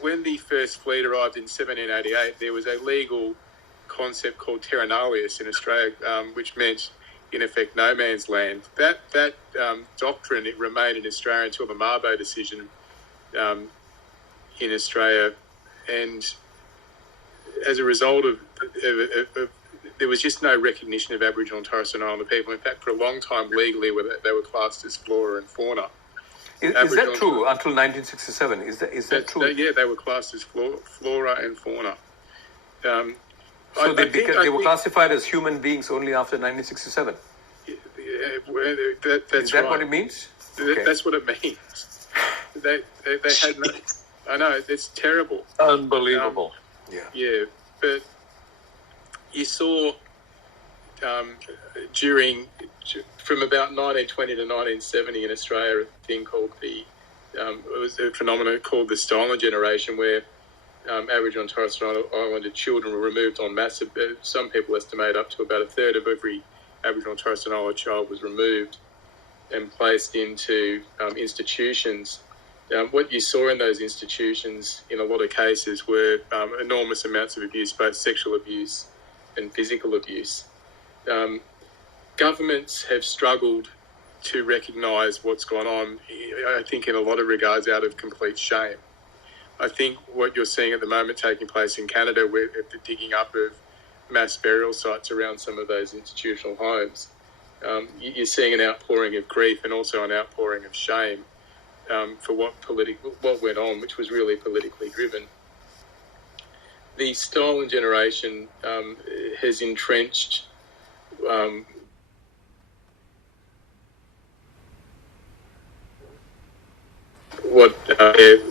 When the first fleet arrived in 1788, there was a legal concept called terra nullius in Australia, which meant, in effect, no man's land. That doctrine, it remained in Australia until the Mabo decision in Australia, and as a result of there was just no recognition of Aboriginal and Torres Strait Islander people. In fact, for a long time, legally, they were classed as flora and fauna. Is that true until 1967? Is that true? They were classed as flora and fauna. So they were classified as human beings only after 1967? That's Is that right. what it means? Okay. That's what it means. They had no... I know, it's terrible. Unbelievable. Yeah, but you saw from about 1920 to 1970 in Australia, a thing called it was a phenomenon called the stolen generation, where Aboriginal and Torres Strait Islander children were removed en masse. Some people estimate up to about a third of every Aboriginal and Torres Strait Islander child was removed and placed into institutions. What you saw in those institutions, in a lot of cases, were enormous amounts of abuse, both sexual abuse and physical abuse. Governments have struggled to recognise what's gone on, I think in a lot of regards out of complete shame. I think what you're seeing at the moment taking place in Canada, with the digging up of mass burial sites around some of those institutional homes, you're seeing an outpouring of grief and also an outpouring of shame for what went on, which was really politically driven. The stolen generation has entrenched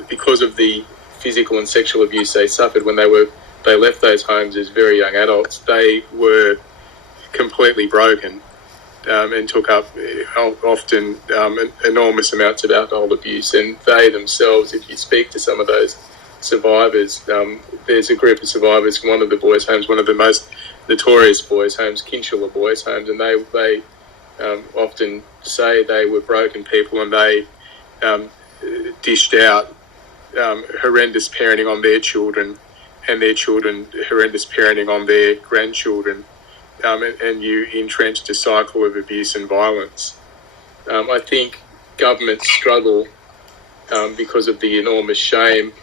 because of the physical and sexual abuse they suffered when they left those homes as very young adults. They were completely broken and took up often enormous amounts of alcohol abuse. And they themselves, if you speak to some of those survivors, there's a group of survivors from one of the boys' homes, one of the most notorious boys' homes, Kinchula Boys' Homes, and they often say they were broken people, and they dished out horrendous parenting on their children, and their children horrendous parenting on their grandchildren, and you entrenched a cycle of abuse and violence. I think governments struggle because of the enormous shame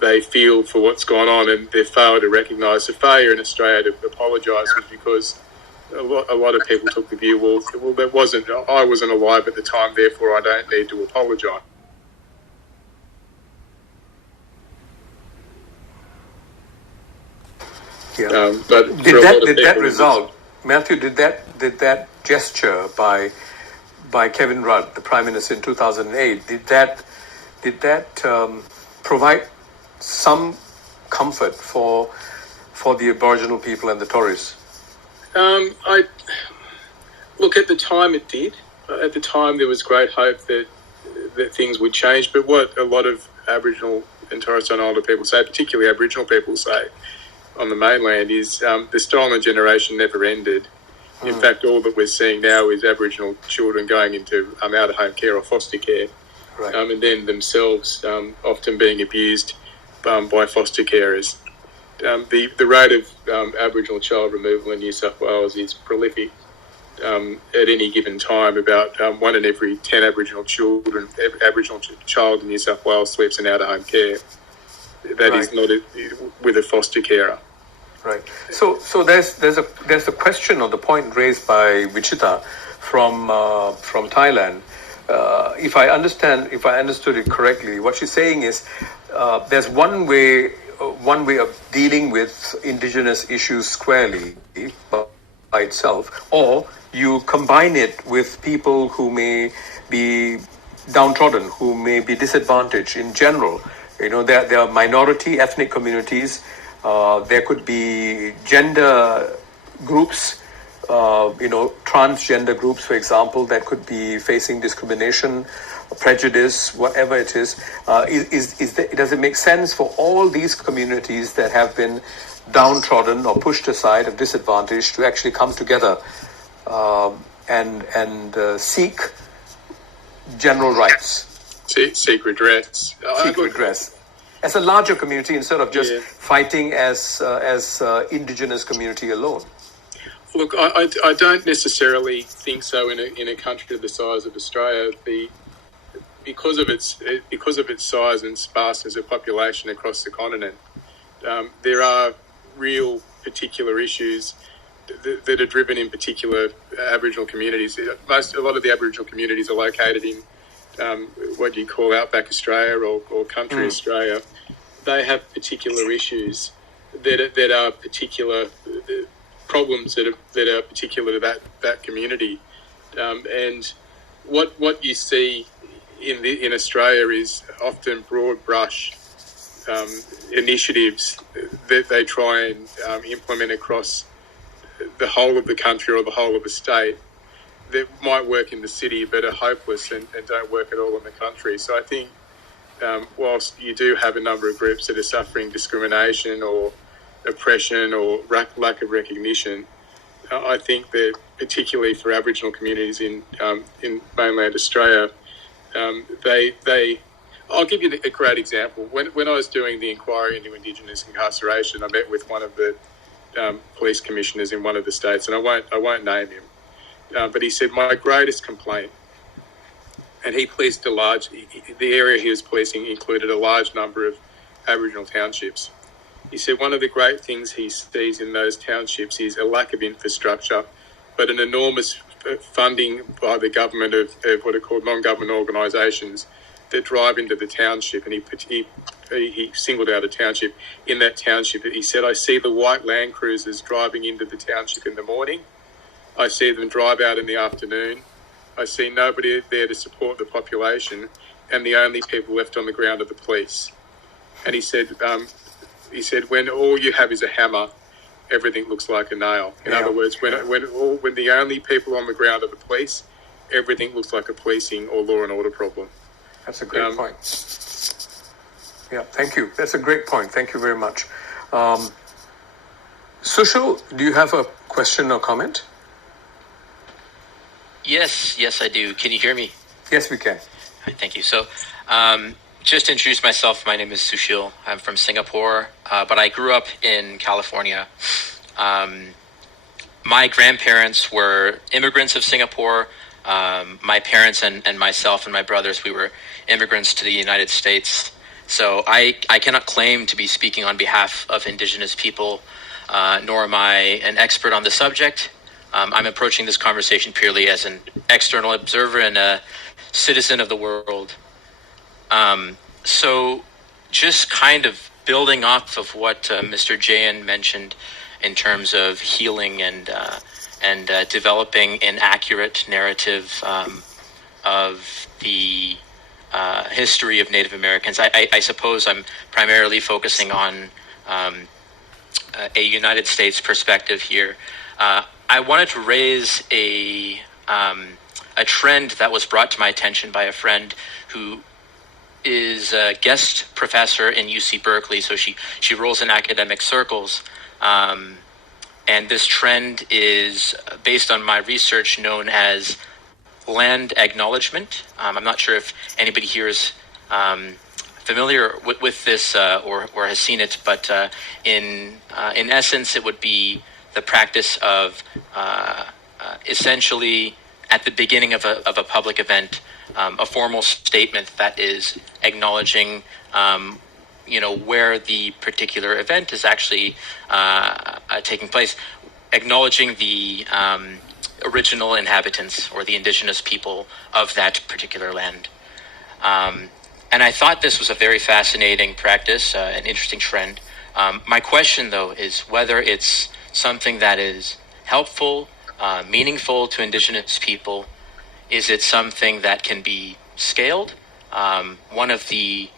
they feel for what's gone on, and they fail to recognise the failure in Australia to apologise was because a lot of people took the view, well, I wasn't alive at the time, therefore I don't need to apologise. Yeah. But Did that result, Matthew? Did that gesture by Kevin Rudd, the Prime Minister in 2008, did that provide some comfort for the Aboriginal people and the Torres? I look, at the time it did. At the time there was great hope that things would change. But what a lot of Aboriginal and Torres Strait Islander people say, particularly Aboriginal people say on the mainland, is the stolen generation never ended. In fact, all that we're seeing now is Aboriginal children going into out-of-home care or foster care, right. And then themselves often being abused by foster carers. The rate of Aboriginal child removal in New South Wales is prolific. At any given time, about 1 in every 10 Aboriginal child in New South Wales sleeps in out-of-home care. That is not with a foster carer. Right. So there's a question or the point raised by Wichita from Thailand. If I understood it correctly, what she's saying is there's one way of dealing with indigenous issues squarely by itself, or you combine it with people who may be downtrodden, who may be disadvantaged in general. There are minority ethnic communities. There could be gender groups, transgender groups, for example, that could be facing discrimination, prejudice, whatever it is. Does it make sense for all these communities that have been downtrodden or pushed aside or disadvantaged to actually come together and seek general rights? Seek redress. As a larger community instead of just fighting as indigenous community alone. Look, I don't necessarily think so in a country the size of Australia. Because of its size and sparseness of population across the continent, there are real particular issues that are driven in particular Aboriginal communities. A lot of the Aboriginal communities are located in what you call outback Australia or country Australia. They have particular issues that are particular problems that are particular to that community, and what you see in Australia is often broad brush initiatives that they try and implement across the whole of the country or the whole of the state that might work in the city but are hopeless and don't work at all in the country. So I think whilst you do have a number of groups that are suffering discrimination or oppression or lack of recognition, I think that particularly for Aboriginal communities in mainland Australia, I'll give you a great example. When I was doing the inquiry into Indigenous incarceration, I met with one of the police commissioners in one of the states, and I won't name him, but he said my greatest complaint, and he policed the area he was policing included a large number of Aboriginal townships. He said one of the great things he sees in those townships is a lack of infrastructure, but an enormous funding by the government of what are called non-government organisations that drive into the township. And he singled out a township. In that township, he said, I see the white Land Cruisers driving into the township in the morning. I see them drive out in the afternoon. I see nobody there to support the population, and the only people left on the ground are the police. And he said, when all you have is a hammer, everything looks like a nail. In other words, when the only people on the ground are the police, everything looks like a policing or law and order problem. That's a great point. Yeah, thank you. That's a great point. Thank you very much. Sushil, do you have a question or comment? Yes, I do. Can you hear me? Yes, we can. Thank you. So, just to introduce myself, my name is Sushil. I'm from Singapore, but I grew up in California. My grandparents were immigrants of Singapore. My parents and myself and my brothers, we were immigrants to the United States. So I cannot claim to be speaking on behalf of Indigenous people, nor am I an expert on the subject. I'm approaching this conversation purely as an external observer and a citizen of the world. So just kind of building off of what Mr. Jayan mentioned, in terms of healing and developing an accurate narrative of the history of Native Americans. I suppose I'm primarily focusing on a United States perspective here. I wanted to raise a trend that was brought to my attention by a friend who is a guest professor in UC Berkeley, so she rolls in academic circles. And this trend is based on my research known as land acknowledgement. I'm not sure if anybody here is familiar with this or has seen it, but in essence, it would be the practice of essentially at the beginning of a public event, a formal statement that is acknowledging where the particular event is actually taking place, acknowledging the original inhabitants or the indigenous people of that particular land. And I thought this was a very fascinating practice, an interesting trend. My question, though, is whether it's something that is helpful, meaningful to indigenous people. Is it something that can be scaled? One of the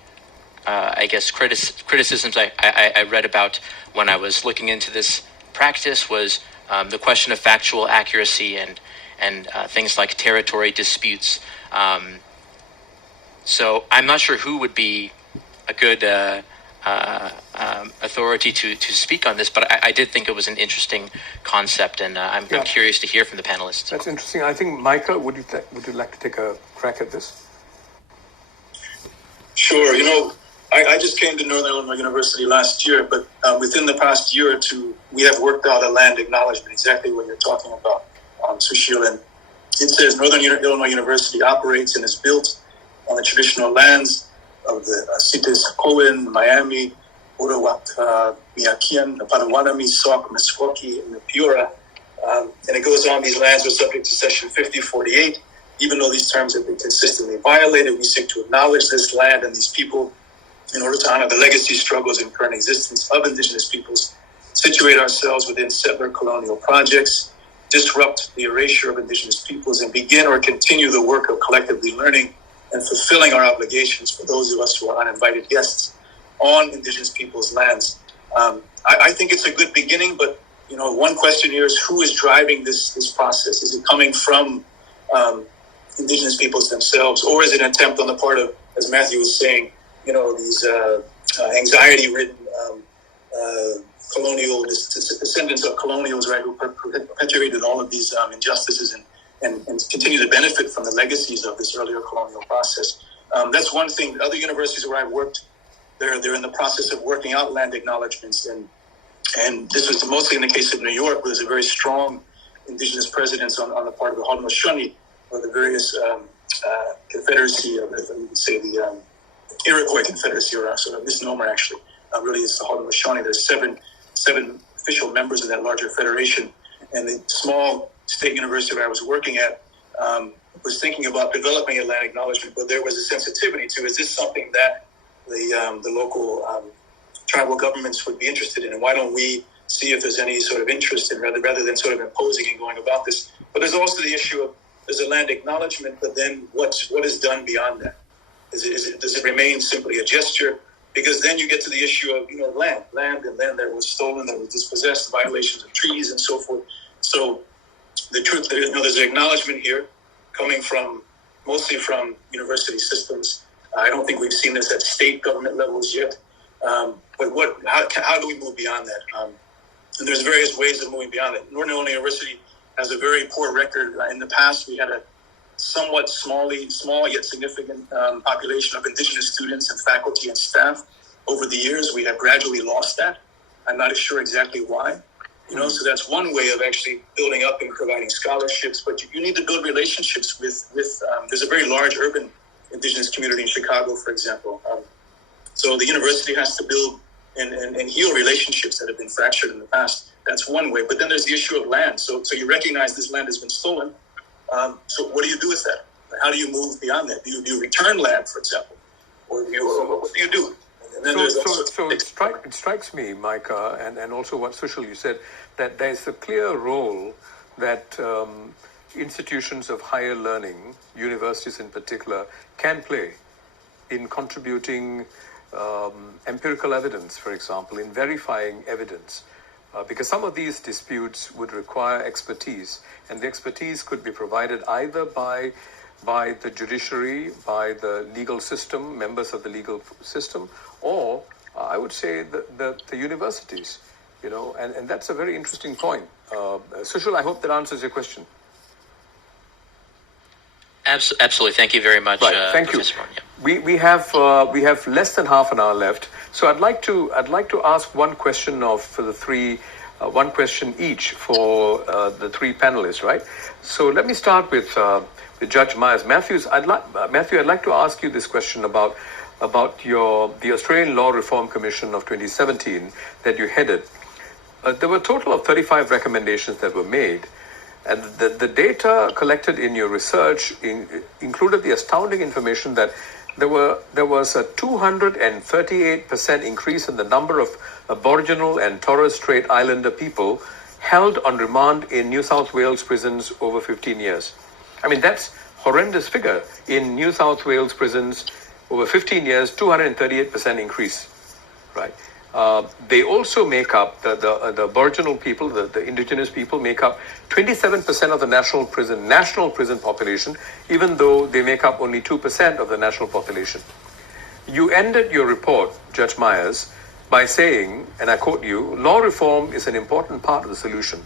criticisms I read about when I was looking into this practice was the question of factual accuracy and things like territory disputes. So I'm not sure who would be a good authority to speak on this, but I did think it was an interesting concept, and I'm curious to hear from the panelists. That's interesting. I think, Micah, would you like to take a crack at this? Sure. I just came to Northern Illinois University last year, but within the past year or two, we have worked out a land acknowledgement, exactly what you're talking about, Sushil. And it says Northern Illinois University operates and is built on the traditional lands of the Cites Cohen, Miami, Urawak, Miakian, the Panawanami, Sauk, Meskwaki, and the Piura. And it goes on, these lands are subject to Section 5048. Even though these terms have been consistently violated, we seek to acknowledge this land and these people in order to honor the legacy, struggles, and current existence of indigenous peoples, situate ourselves within settler colonial projects, disrupt the erasure of indigenous peoples, and begin or continue the work of collectively learning and fulfilling our obligations for those of us who are uninvited guests on indigenous peoples' lands. I think it's a good beginning, but one question here is who is driving this process? Is it coming from indigenous peoples themselves, or is it an attempt on the part of, as Matthew was saying, these anxiety-ridden colonial descendants of colonials, right, who perpetuated all of these injustices and continue to benefit from the legacies of this earlier colonial process. That's one thing. Other universities where I've worked, they're in the process of working out land acknowledgements, and this was mostly in the case of New York, where there's a very strong indigenous presence on the part of the Haudenosaunee, or the various confederacy of, you could say, the Iroquois Confederacy, or sort of misnomer actually. Really, it's the Haudenosaunee. There's seven official members of that larger federation, and the small state university where I was working at was thinking about developing a land acknowledgement, but there was a sensitivity to, is this something that the local tribal governments would be interested in, and why don't we see if there's any sort of interest in rather than sort of imposing and going about this. But there's also the issue of, there's a land acknowledgement, but then what is done beyond that? Does it remain simply a gesture? Because then you get to the issue of land and land that was stolen, that was dispossessed, violations of treaties and so forth. So the truth, there's an acknowledgement here coming mostly from university systems. I don't think we've seen this at state government levels yet. But how do we move beyond that? And there's various ways of moving beyond it. Northern Illinois University has a very poor record. In the past, we had a somewhat small yet significant population of indigenous students and faculty and staff. Over the years, we have gradually lost that. I'm not sure exactly why. So that's one way of actually building up and providing scholarships. But you need to build relationships with there's a very large urban indigenous community in Chicago, for example. So the university has to build and heal relationships that have been fractured in the past. That's one way. But then there's the issue of land. So you recognize this land has been stolen. So what do you do with that? How do you move beyond that? Do you return land, for example? Or what do you do? And then so it strikes me, Micah, and also what Sushil, you said, that there's a clear role that institutions of higher learning, universities in particular, can play in contributing empirical evidence, for example, in verifying evidence. Because some of these disputes would require expertise, and the expertise could be provided either by the judiciary, by the legal system, members of the legal system, or I would say the universities, and that's a very interesting point. Sushil, I hope that answers your question. Absolutely. Thank you very much. Right. Thank you. Yeah. We have less than half an hour left, so I'd like to ask one question for the three, one question each for the three panelists, right? So let me start with Judge Myers. Matthew, I'd like to ask you this question about the Australian Law Reform Commission of 2017 that you headed. There were a total of 35 recommendations that were made. And the data collected in your research included the astounding information that there was a 238% increase in the number of Aboriginal and Torres Strait Islander people held on remand in New South Wales prisons over 15 years. I mean, that's horrendous figure. In New South Wales prisons over 15 years, 238% increase, right? They also make up, the Aboriginal people, the indigenous people make up 27% of the national prison population, even though they make up only 2% of the national population. You ended your report, Judge Myers, by saying, and I quote you, law reform is an important part of the solution.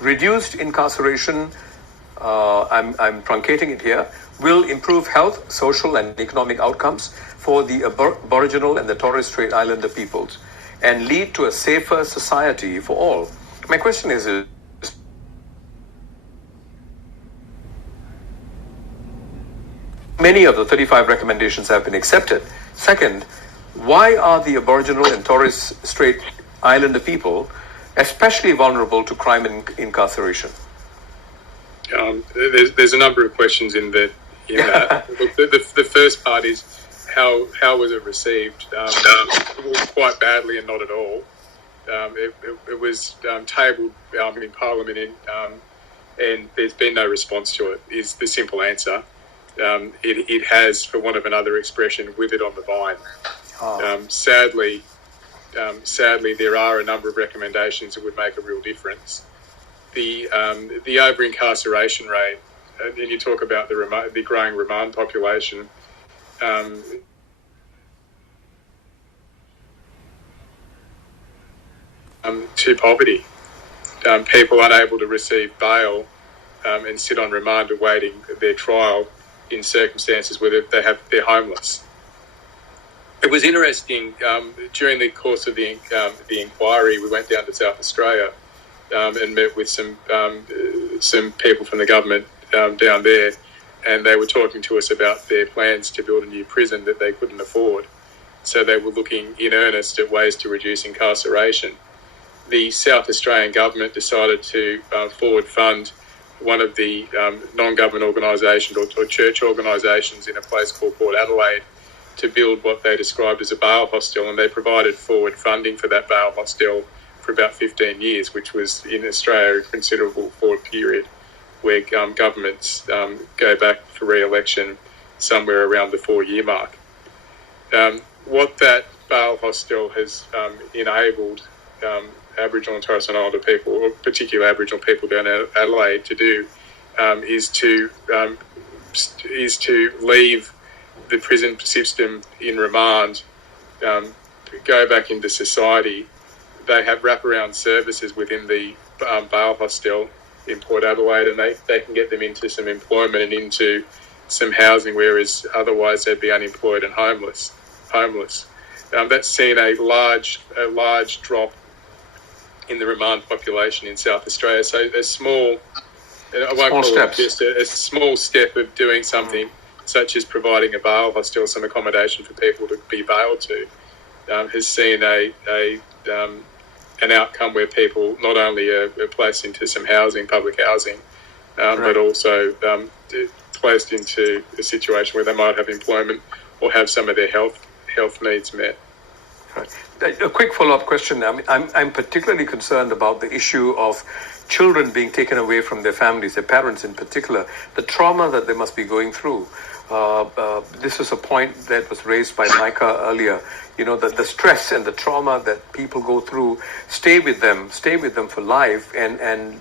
Reduced incarceration, I'm truncating it here, will improve health, social and economic outcomes for the Aboriginal and the Torres Strait Islander peoples and lead to a safer society for all. My question is, many of the 35 recommendations have been accepted. Second, why are the Aboriginal and Torres Strait Islander people especially vulnerable to crime and incarceration? There's a number of questions in that. The first part is how was it received? It was quite badly and not at all. It was tabled in Parliament and there's been no response to it, is the simple answer. It has, for want of another expression, withered on the vine. Sadly, there are a number of recommendations that would make a real difference. The over-incarceration rate, and you talk about the growing remand population, to poverty. People unable to receive bail and sit on remand awaiting their trial in circumstances where they're homeless. It was interesting, during the course of the inquiry, we went down to South Australia and met with some people from the government down there, and they were talking to us about their plans to build a new prison that they couldn't afford. So they were looking in earnest at ways to reduce incarceration. The South Australian government decided to forward fund one of the non-government organisations or church organisations in a place called Port Adelaide to build what they described as a bail hostel, and they provided forward funding for that bail hostel for about 15 years, which was in Australia a considerable forward period where governments go back for re-election somewhere around the 4-year mark. What that bail hostel has enabled Aboriginal and Torres Strait Islander people, or particularly Aboriginal people down in Adelaide, to do is to leave the prison system in remand, go back into society. They have wraparound services within the bail hostel in Port Adelaide, and they can get them into some employment and into some housing, whereas otherwise they'd be unemployed and homeless. That's seen a large drop in the remand population in South Australia. So a small step of doing something such as providing a bail hostel, some accommodation for people to be bailed to, has seen an outcome where people not only are placed into some housing, public housing, but also placed into a situation where they might have employment or have some of their health needs met. Right. A quick follow-up question. I mean, I'm particularly concerned about the issue of children being taken away from their families, their parents in particular, the trauma that they must be going through. This is a point that was raised by Micah earlier. You know, that the stress and the trauma that people go through stay with them for life and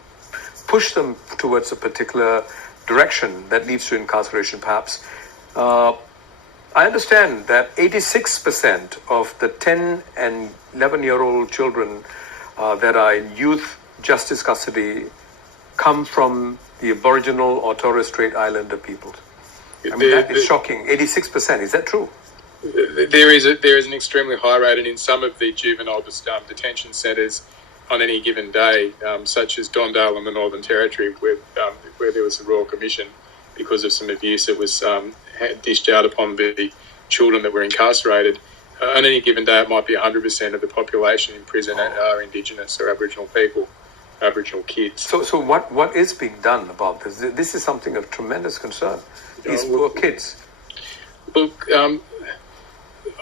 push them towards a particular direction that leads to incarceration, perhaps. I understand that 86% of the 10 and 11-year-old children that are in youth justice custody come from the Aboriginal or Torres Strait Islander peoples. I mean, that is shocking. 86%. Is that true? There is an extremely high rate, and in some of the juvenile detention centres on any given day, such as Dondale in the Northern Territory, where there was a Royal Commission because of some abuse that was dished out upon the children that were incarcerated. On any given day, it might be 100% of the population in prison are Indigenous or Aboriginal people, Aboriginal kids. So what is being done about this? This is something of tremendous concern. These poor kids. Look,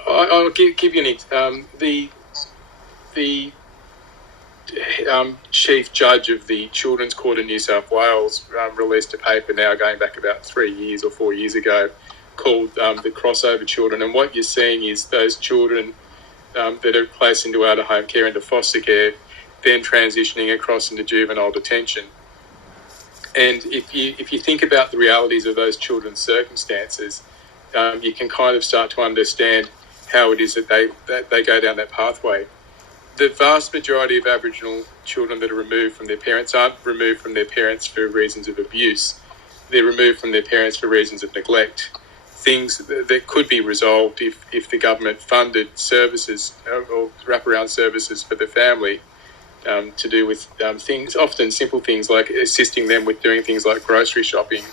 I'll give you an example. The Chief Judge of the Children's Court in New South Wales released a paper now going back about 3 years or 4 years ago called the Crossover Children. And what you're seeing is those children that are placed into out-of-home care, into foster care, then transitioning across into juvenile detention. And if you think about the realities of those children's circumstances, you can kind of start to understand how it is that they go down that pathway. The vast majority of Aboriginal children that are removed from their parents aren't removed from their parents for reasons of abuse. They're removed from their parents for reasons of neglect. Things that could be resolved if the government funded services or wraparound services for the family to do with things, often simple things like assisting them with doing things like grocery shopping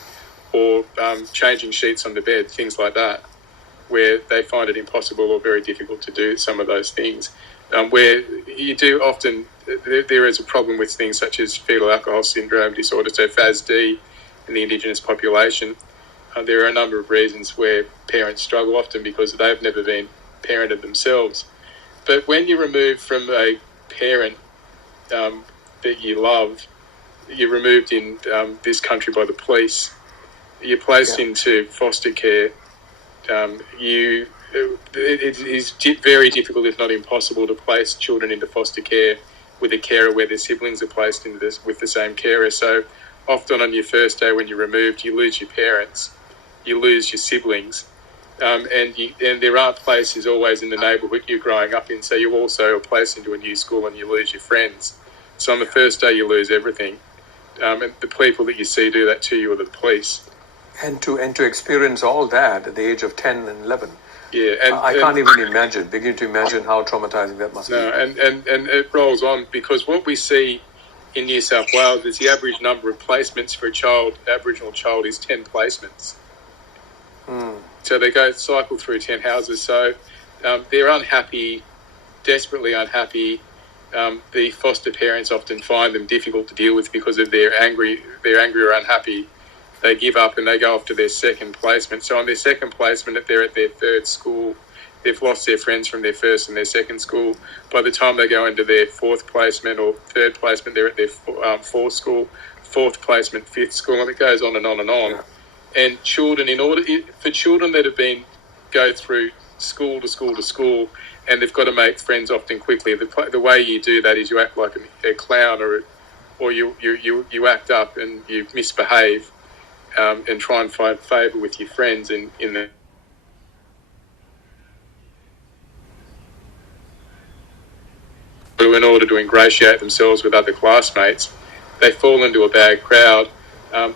or changing sheets on the bed, things like that, where they find it impossible or very difficult to do some of those things. Where you do often, there is a problem with things such as fetal alcohol syndrome disorder, so FASD in the Indigenous population. There are a number of reasons where parents struggle, often because they've never been parented themselves. But when you're removed from a parent that you love, you're removed in this country by the police, you're placed into foster care, it is very difficult, if not impossible, to place children into foster care with a carer where their siblings are placed into this with the same carer. So often on your first day when you're removed, you lose your parents, you lose your siblings, and there aren't places always in the neighbourhood you're growing up in, so you also are placed into a new school and you lose your friends. So on the first day you lose everything, and the people that you see do that to you are the police. And to experience all that at the age of 10 and 11. Yeah, I can't even begin to imagine how traumatizing that must be. And it rolls on, because what we see in New South Wales is the average number of placements for Aboriginal child is 10 placements. So they cycle through 10 houses. So they're unhappy, desperately unhappy. The foster parents often find them difficult to deal with because of they're angry or unhappy. They give up and they go off to their second placement. So on their second placement, if they're at their third school, they've lost their friends from their first and their second school. By the time they go into their fourth placement or third placement, they're at their fourth school, fourth placement, fifth school, and it goes on and on and on. And children, for children that have go through school to school to school, and they've got to make friends often quickly, the way you do that is you act like a clown, or you act up and you misbehave. And try and find favour with your friends in order to ingratiate themselves with other classmates. They fall into a bad crowd.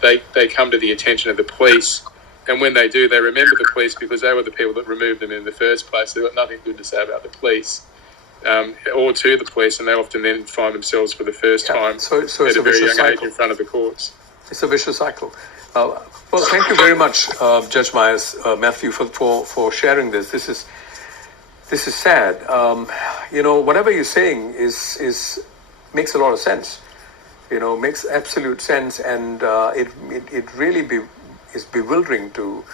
They come to the attention of the police, and when they do, they remember the police because they were the people that removed them in the first place. They've got nothing good to say about the police or to the police, and they often then find themselves for the first time at a very young age in front of the courts. It's a vicious cycle. Well, thank you very much, Judge Myers, Matthew, for sharing this. This is sad. Whatever you're saying is makes a lot of sense. Makes absolute sense, and it really is bewildering to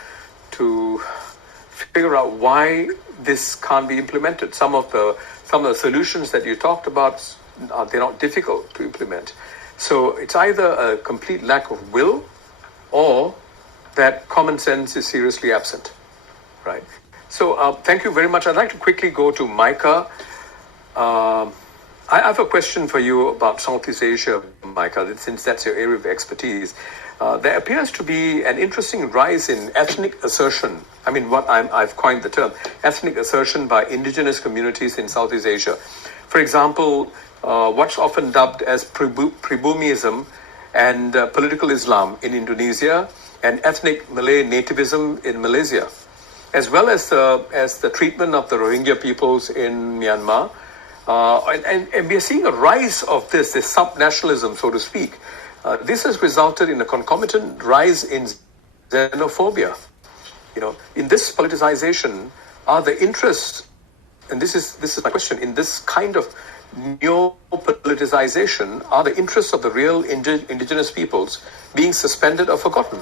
figure out why this can't be implemented. Some of the solutions that you talked about, they're not difficult to implement. So it's either a complete lack of will or that common sense is seriously absent, right? So thank you very much. I'd like to quickly go to Micah. I have a question for you about Southeast Asia, Micah, since that's your area of expertise. There appears to be an interesting rise in ethnic assertion. I mean, I've coined the term, ethnic assertion by indigenous communities in Southeast Asia. For example, what's often dubbed as pribumism and political Islam in Indonesia, and ethnic Malay nativism in Malaysia, as well as the treatment of the Rohingya peoples in Myanmar. And we are seeing a rise of this sub-nationalism, so to speak. This has resulted in a concomitant rise in xenophobia. In this politicization, are the interests, and this is my question, in this kind of neo-politicization, are the interests of the real indigenous peoples being suspended or forgotten?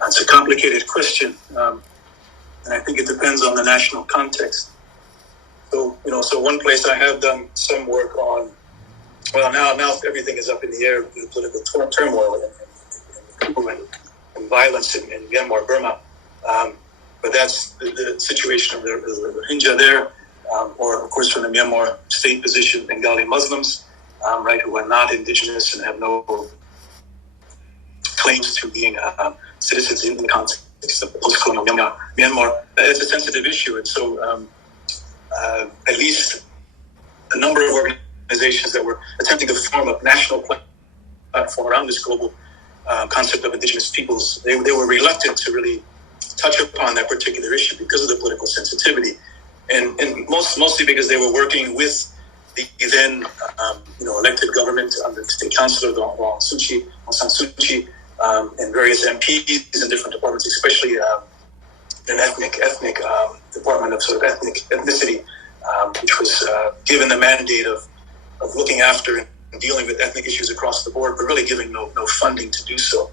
That's a complicated question, and I think it depends on the national context. So, so one place I have done some work on, well, now everything is up in the air with the political turmoil and violence in Myanmar, Burma. But that's the situation of the Rohingya there, or of course from the Myanmar state position, Bengali Muslims, right, who are not indigenous and have no claims to being citizens in the context of post-colonial Myanmar. It's a sensitive issue, and so at least a number of organizations that were attempting to form a national platform around this global concept of indigenous peoples, they were reluctant to really touch upon that particular issue because of the political sensitivity, and mostly because they were working with the then elected government under the state councilor Aung San Suu Kyi, and various MPs in different departments, especially an ethnic department of sort of ethnicity, which was given the mandate of looking after and dealing with ethnic issues across the board, but really giving no funding to do so.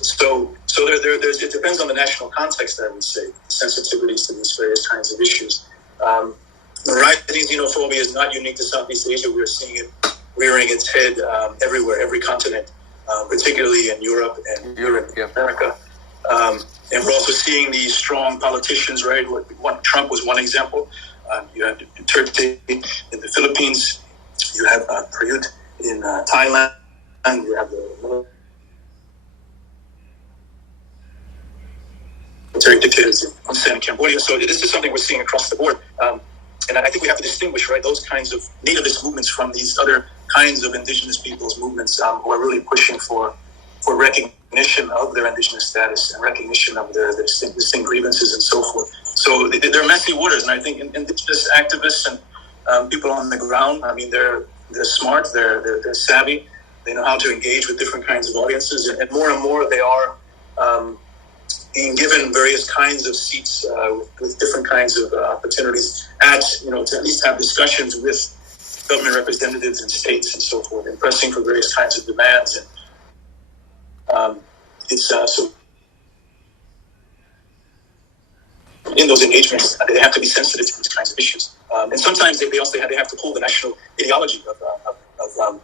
So it depends on the national context, I would say, sensitivities to these various kinds of issues. Rising xenophobia is not unique to Southeast Asia. We're seeing it rearing its head everywhere, every continent, particularly in Europe and America. And we're also seeing these strong politicians, right? Trump was one example. You have Duterte in the Philippines. You have Prayut in Thailand. You have the military dictators in Cambodia. So this is something we're seeing across the board. And I think we have to distinguish, right, those kinds of nativist movements from these other kinds of indigenous peoples movements who are really pushing for recognition of their indigenous status and recognition of their distinct grievances and so forth. So they're messy waters, and I think indigenous activists and people on the ground, I mean, they're smart, they're savvy, they know how to engage with different kinds of audiences, and more they are being given various kinds of seats with different kinds of opportunities to at least have discussions with government representatives in states and so forth, and pressing for various kinds of demands. And so in those engagements, they have to be sensitive to these kinds of issues. And sometimes they also have to pull the national ideology of well,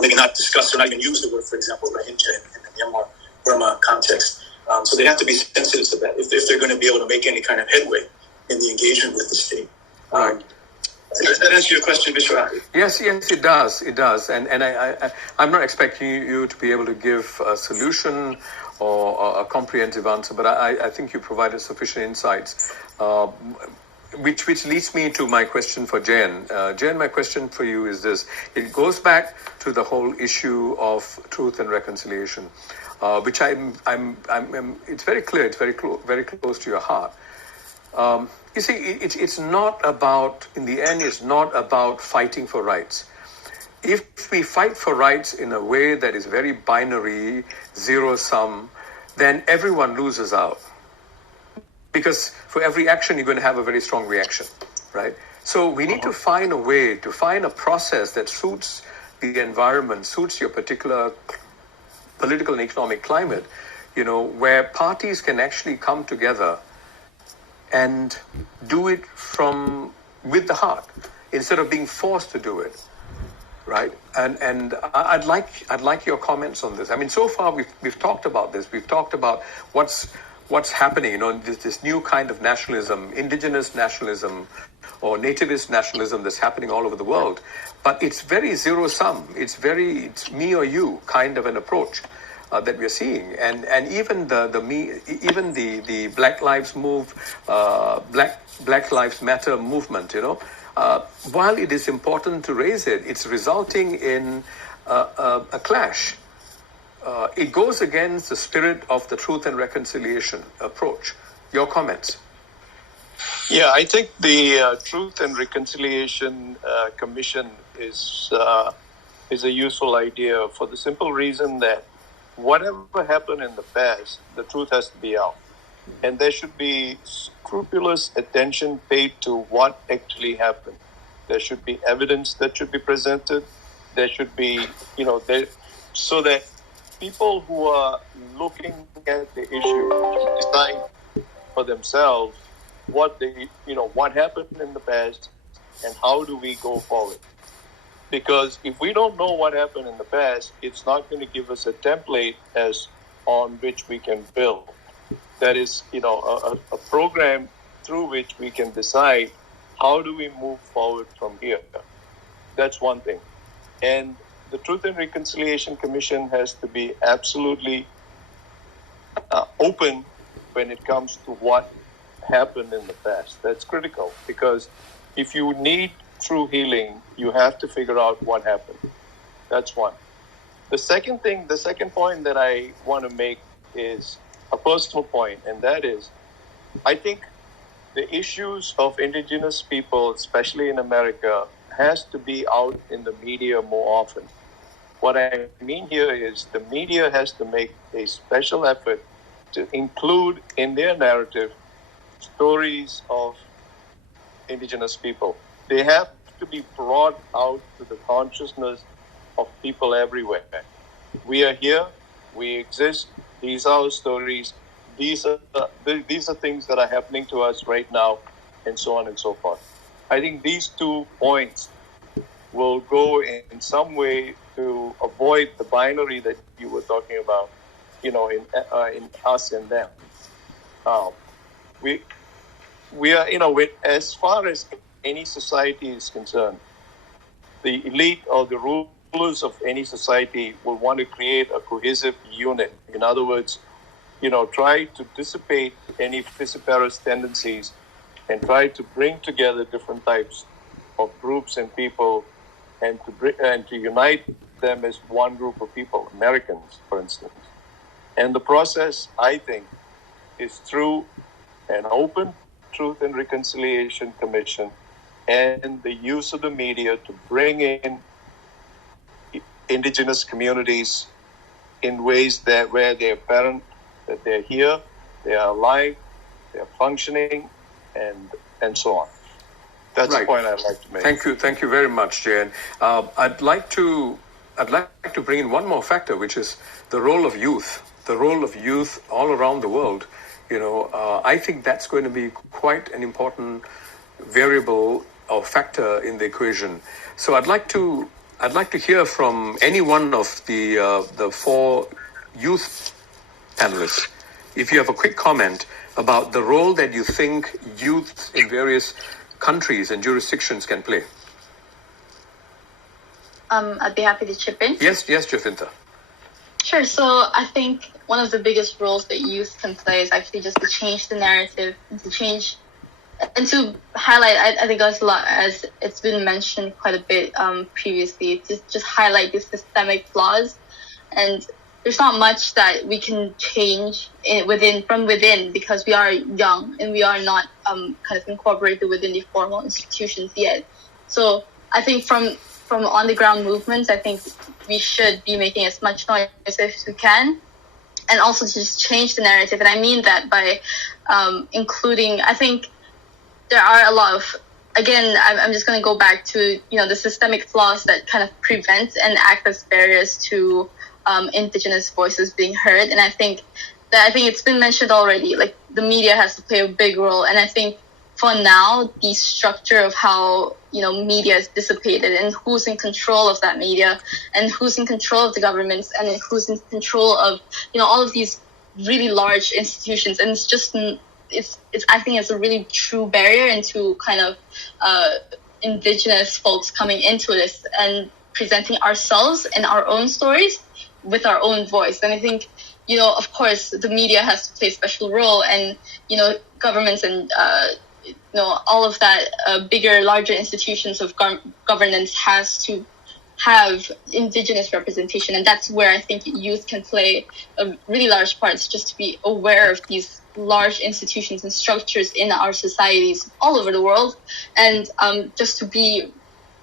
maybe not discuss or not even use the word, for example, Rohingya in the Myanmar Burma context. So they have to be sensitive to that if they're going to be able to make any kind of headway in the engagement with the state. Does that answer your question, Vishwa? Yes, it does. And I'm not expecting you to be able to give a solution or a comprehensive answer, but I think you provided sufficient insights, which leads me to my question for Jen. Jen, my question for you is this. It goes back to the whole issue of truth and reconciliation, which it's very clear, it's very close to your heart. You see, it's not about, in the end, it's not about fighting for rights. If we fight for rights in a way that is very binary, zero-sum, then everyone loses out. Because for every action, you're going to have a very strong reaction, right? So we need to find a way, to find a process that suits the environment, suits your particular political and economic climate, where parties can actually come together and do it with the heart instead of being forced to do it, right? And I'd like your comments on this. I mean, so far we've talked about this. We've talked about what's happening, this new kind of nationalism, indigenous nationalism, or nativist nationalism that's happening all over the world. But it's very zero-sum. It's me or you kind of an approach that we're seeing, and even the Black Lives Black Lives Matter movement. While it is important to raise it, it's resulting in a clash. It goes against the spirit of the Truth and Reconciliation approach. Your comments? Yeah, I think the Truth and Reconciliation Commission is a useful idea for the simple reason that whatever happened in the past, the truth has to be out. And there should be scrupulous attention paid to what actually happened. There should be evidence that should be presented. There should be, so that people who are looking at the issue decide for themselves what happened in the past and how do we go forward. Because if we don't know what happened in the past, it's not going to give us a template as on which we can build. That is, a program through which we can decide how do we move forward from here. That's one thing. And the Truth and Reconciliation Commission has to be absolutely open when it comes to what happened in the past. That's critical, because if you need true healing, you have to figure out what happened. That's one. The second point that I want to make is a personal point, and that is, I think the issues of indigenous people, especially in America, has to be out in the media more often. What I mean here is the media has to make a special effort to include in their narrative stories of indigenous people. They have to be brought out to the consciousness of people everywhere. We are here, we exist, these are our stories, these are things that are happening to us right now, and so on and so forth. I think these 2 points will go in some way to avoid the binary that you were talking about, in us and them. We are, as far as any society is concerned, the elite or the rulers of any society will want to create a cohesive unit. In other words, try to dissipate any vociferous tendencies and try to bring together different types of groups and people and to unite them as one group of people, Americans, for instance. And the process, I think, is through an open Truth and Reconciliation Commission and the use of the media to bring in indigenous communities in ways where they're apparent that they're here, they are alive, they're functioning, and so on. That's right. The point I'd like to make. Thank you very much, Jay. I'd like to bring in one more factor, which is the role of youth. The role of youth all around the world. I think that's going to be quite an important variable or factor in the equation. So I'd like to hear from any one of the 4 youth panelists. If you have a quick comment about the role that you think youth in various countries and jurisdictions can play. I'd be happy to chip in. Yes, Jacinta. Sure. So I think one of the biggest roles that youth can play is actually just to change the narrative and to highlight, I think as it's been mentioned quite a bit previously, to just highlight the systemic flaws. And there's not much that we can change from within because we are young and we are not kind of incorporated within the formal institutions yet. So I think from on the ground movements, I think we should be making as much noise as we can, and also to just change the narrative. And I mean that by including, I think there are a lot of, again, I'm just going to go back to, the systemic flaws that kind of prevent and act as barriers to Indigenous voices being heard. And I think it's been mentioned already, like the media has to play a big role. And I think for now, the structure of how, media is dissipated and who's in control of that media and who's in control of the governments and who's in control of, all of these really large institutions. And it's just, I think it's a really true barrier into kind of Indigenous folks coming into this and presenting ourselves and our own stories with our own voice. And I think, of course, the media has to play a special role, and, governments and, all of that bigger, larger institutions of governance has to have Indigenous representation. And that's where I think youth can play a really large part. It's just to be aware of these large institutions and structures in our societies all over the world, and just to be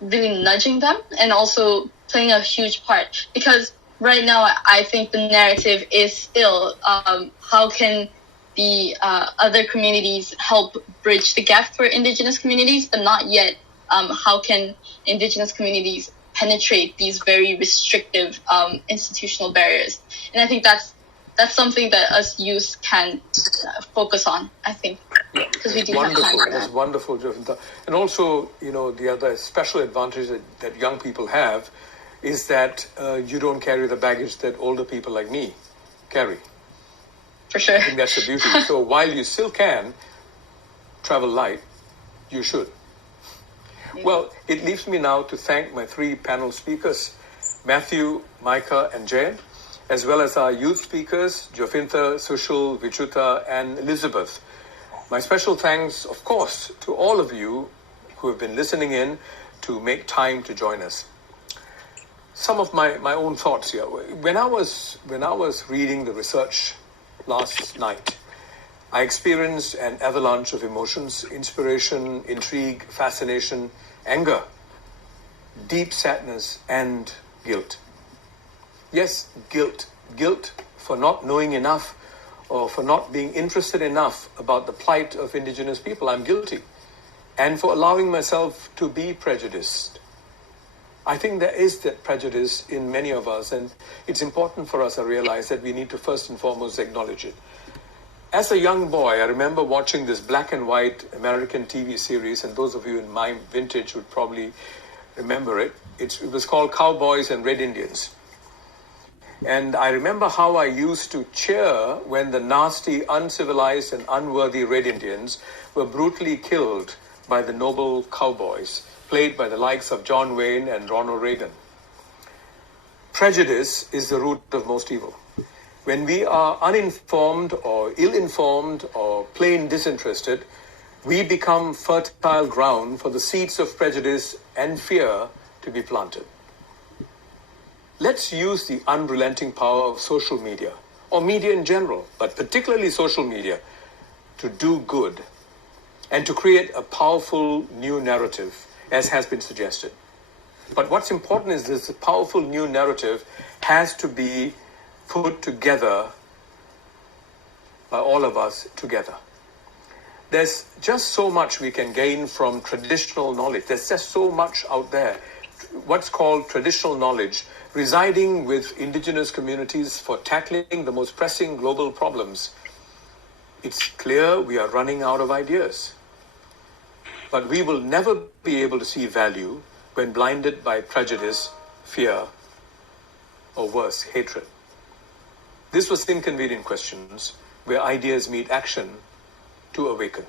really nudging them and also playing a huge part. Because right now, I think the narrative is still how can the other communities help bridge the gap for Indigenous communities, but not yet how can Indigenous communities penetrate these very restrictive institutional barriers. And I think that's something that us youth can focus on, I think, because we do have time for that. That's wonderful, Jacinta. And also, the other special advantage that young people have is that you don't carry the baggage that older people like me carry. For sure. I think that's the beauty. So while you still can travel light, you should. Yeah. Well, it leaves me now to thank my three panel speakers, Matthew, Micah, and Jay, as well as our youth speakers, Jacinta, Sushil, Vichuta, and Elizabeth. My special thanks, of course, to all of you who have been listening in to make time to join us. Some of my own thoughts here. When I was reading the research last night, I experienced an avalanche of emotions: inspiration, intrigue, fascination, anger, deep sadness, and guilt. Yes, guilt. Guilt for not knowing enough or for not being interested enough about the plight of Indigenous people. I'm guilty. And for allowing myself to be prejudiced. I think there is that prejudice in many of us, and it's important for us to realize that we need to first and foremost acknowledge it. As a young boy, I remember watching this black and white American TV series, and those of you in my vintage would probably remember it. It was called Cowboys and Red Indians. And I remember how I used to cheer when the nasty, uncivilized, and unworthy Red Indians were brutally killed by the noble cowboys, played by the likes of John Wayne and Ronald Reagan. Prejudice is the root of most evil. When we are uninformed or ill-informed or plain disinterested, we become fertile ground for the seeds of prejudice and fear to be planted. Let's use the unrelenting power of social media, or media in general, but particularly social media, to do good and to create a powerful new narrative, as has been suggested. But what's important is this powerful new narrative has to be put together by all of us together. There's just so much we can gain from traditional knowledge. There's just so much out there. What's called traditional knowledge, residing with Indigenous communities for tackling the most pressing global problems. It's clear we are running out of ideas. But we will never be able to see value when blinded by prejudice, fear, or worse, hatred. This was Inconvenient Questions, where ideas meet action to awaken.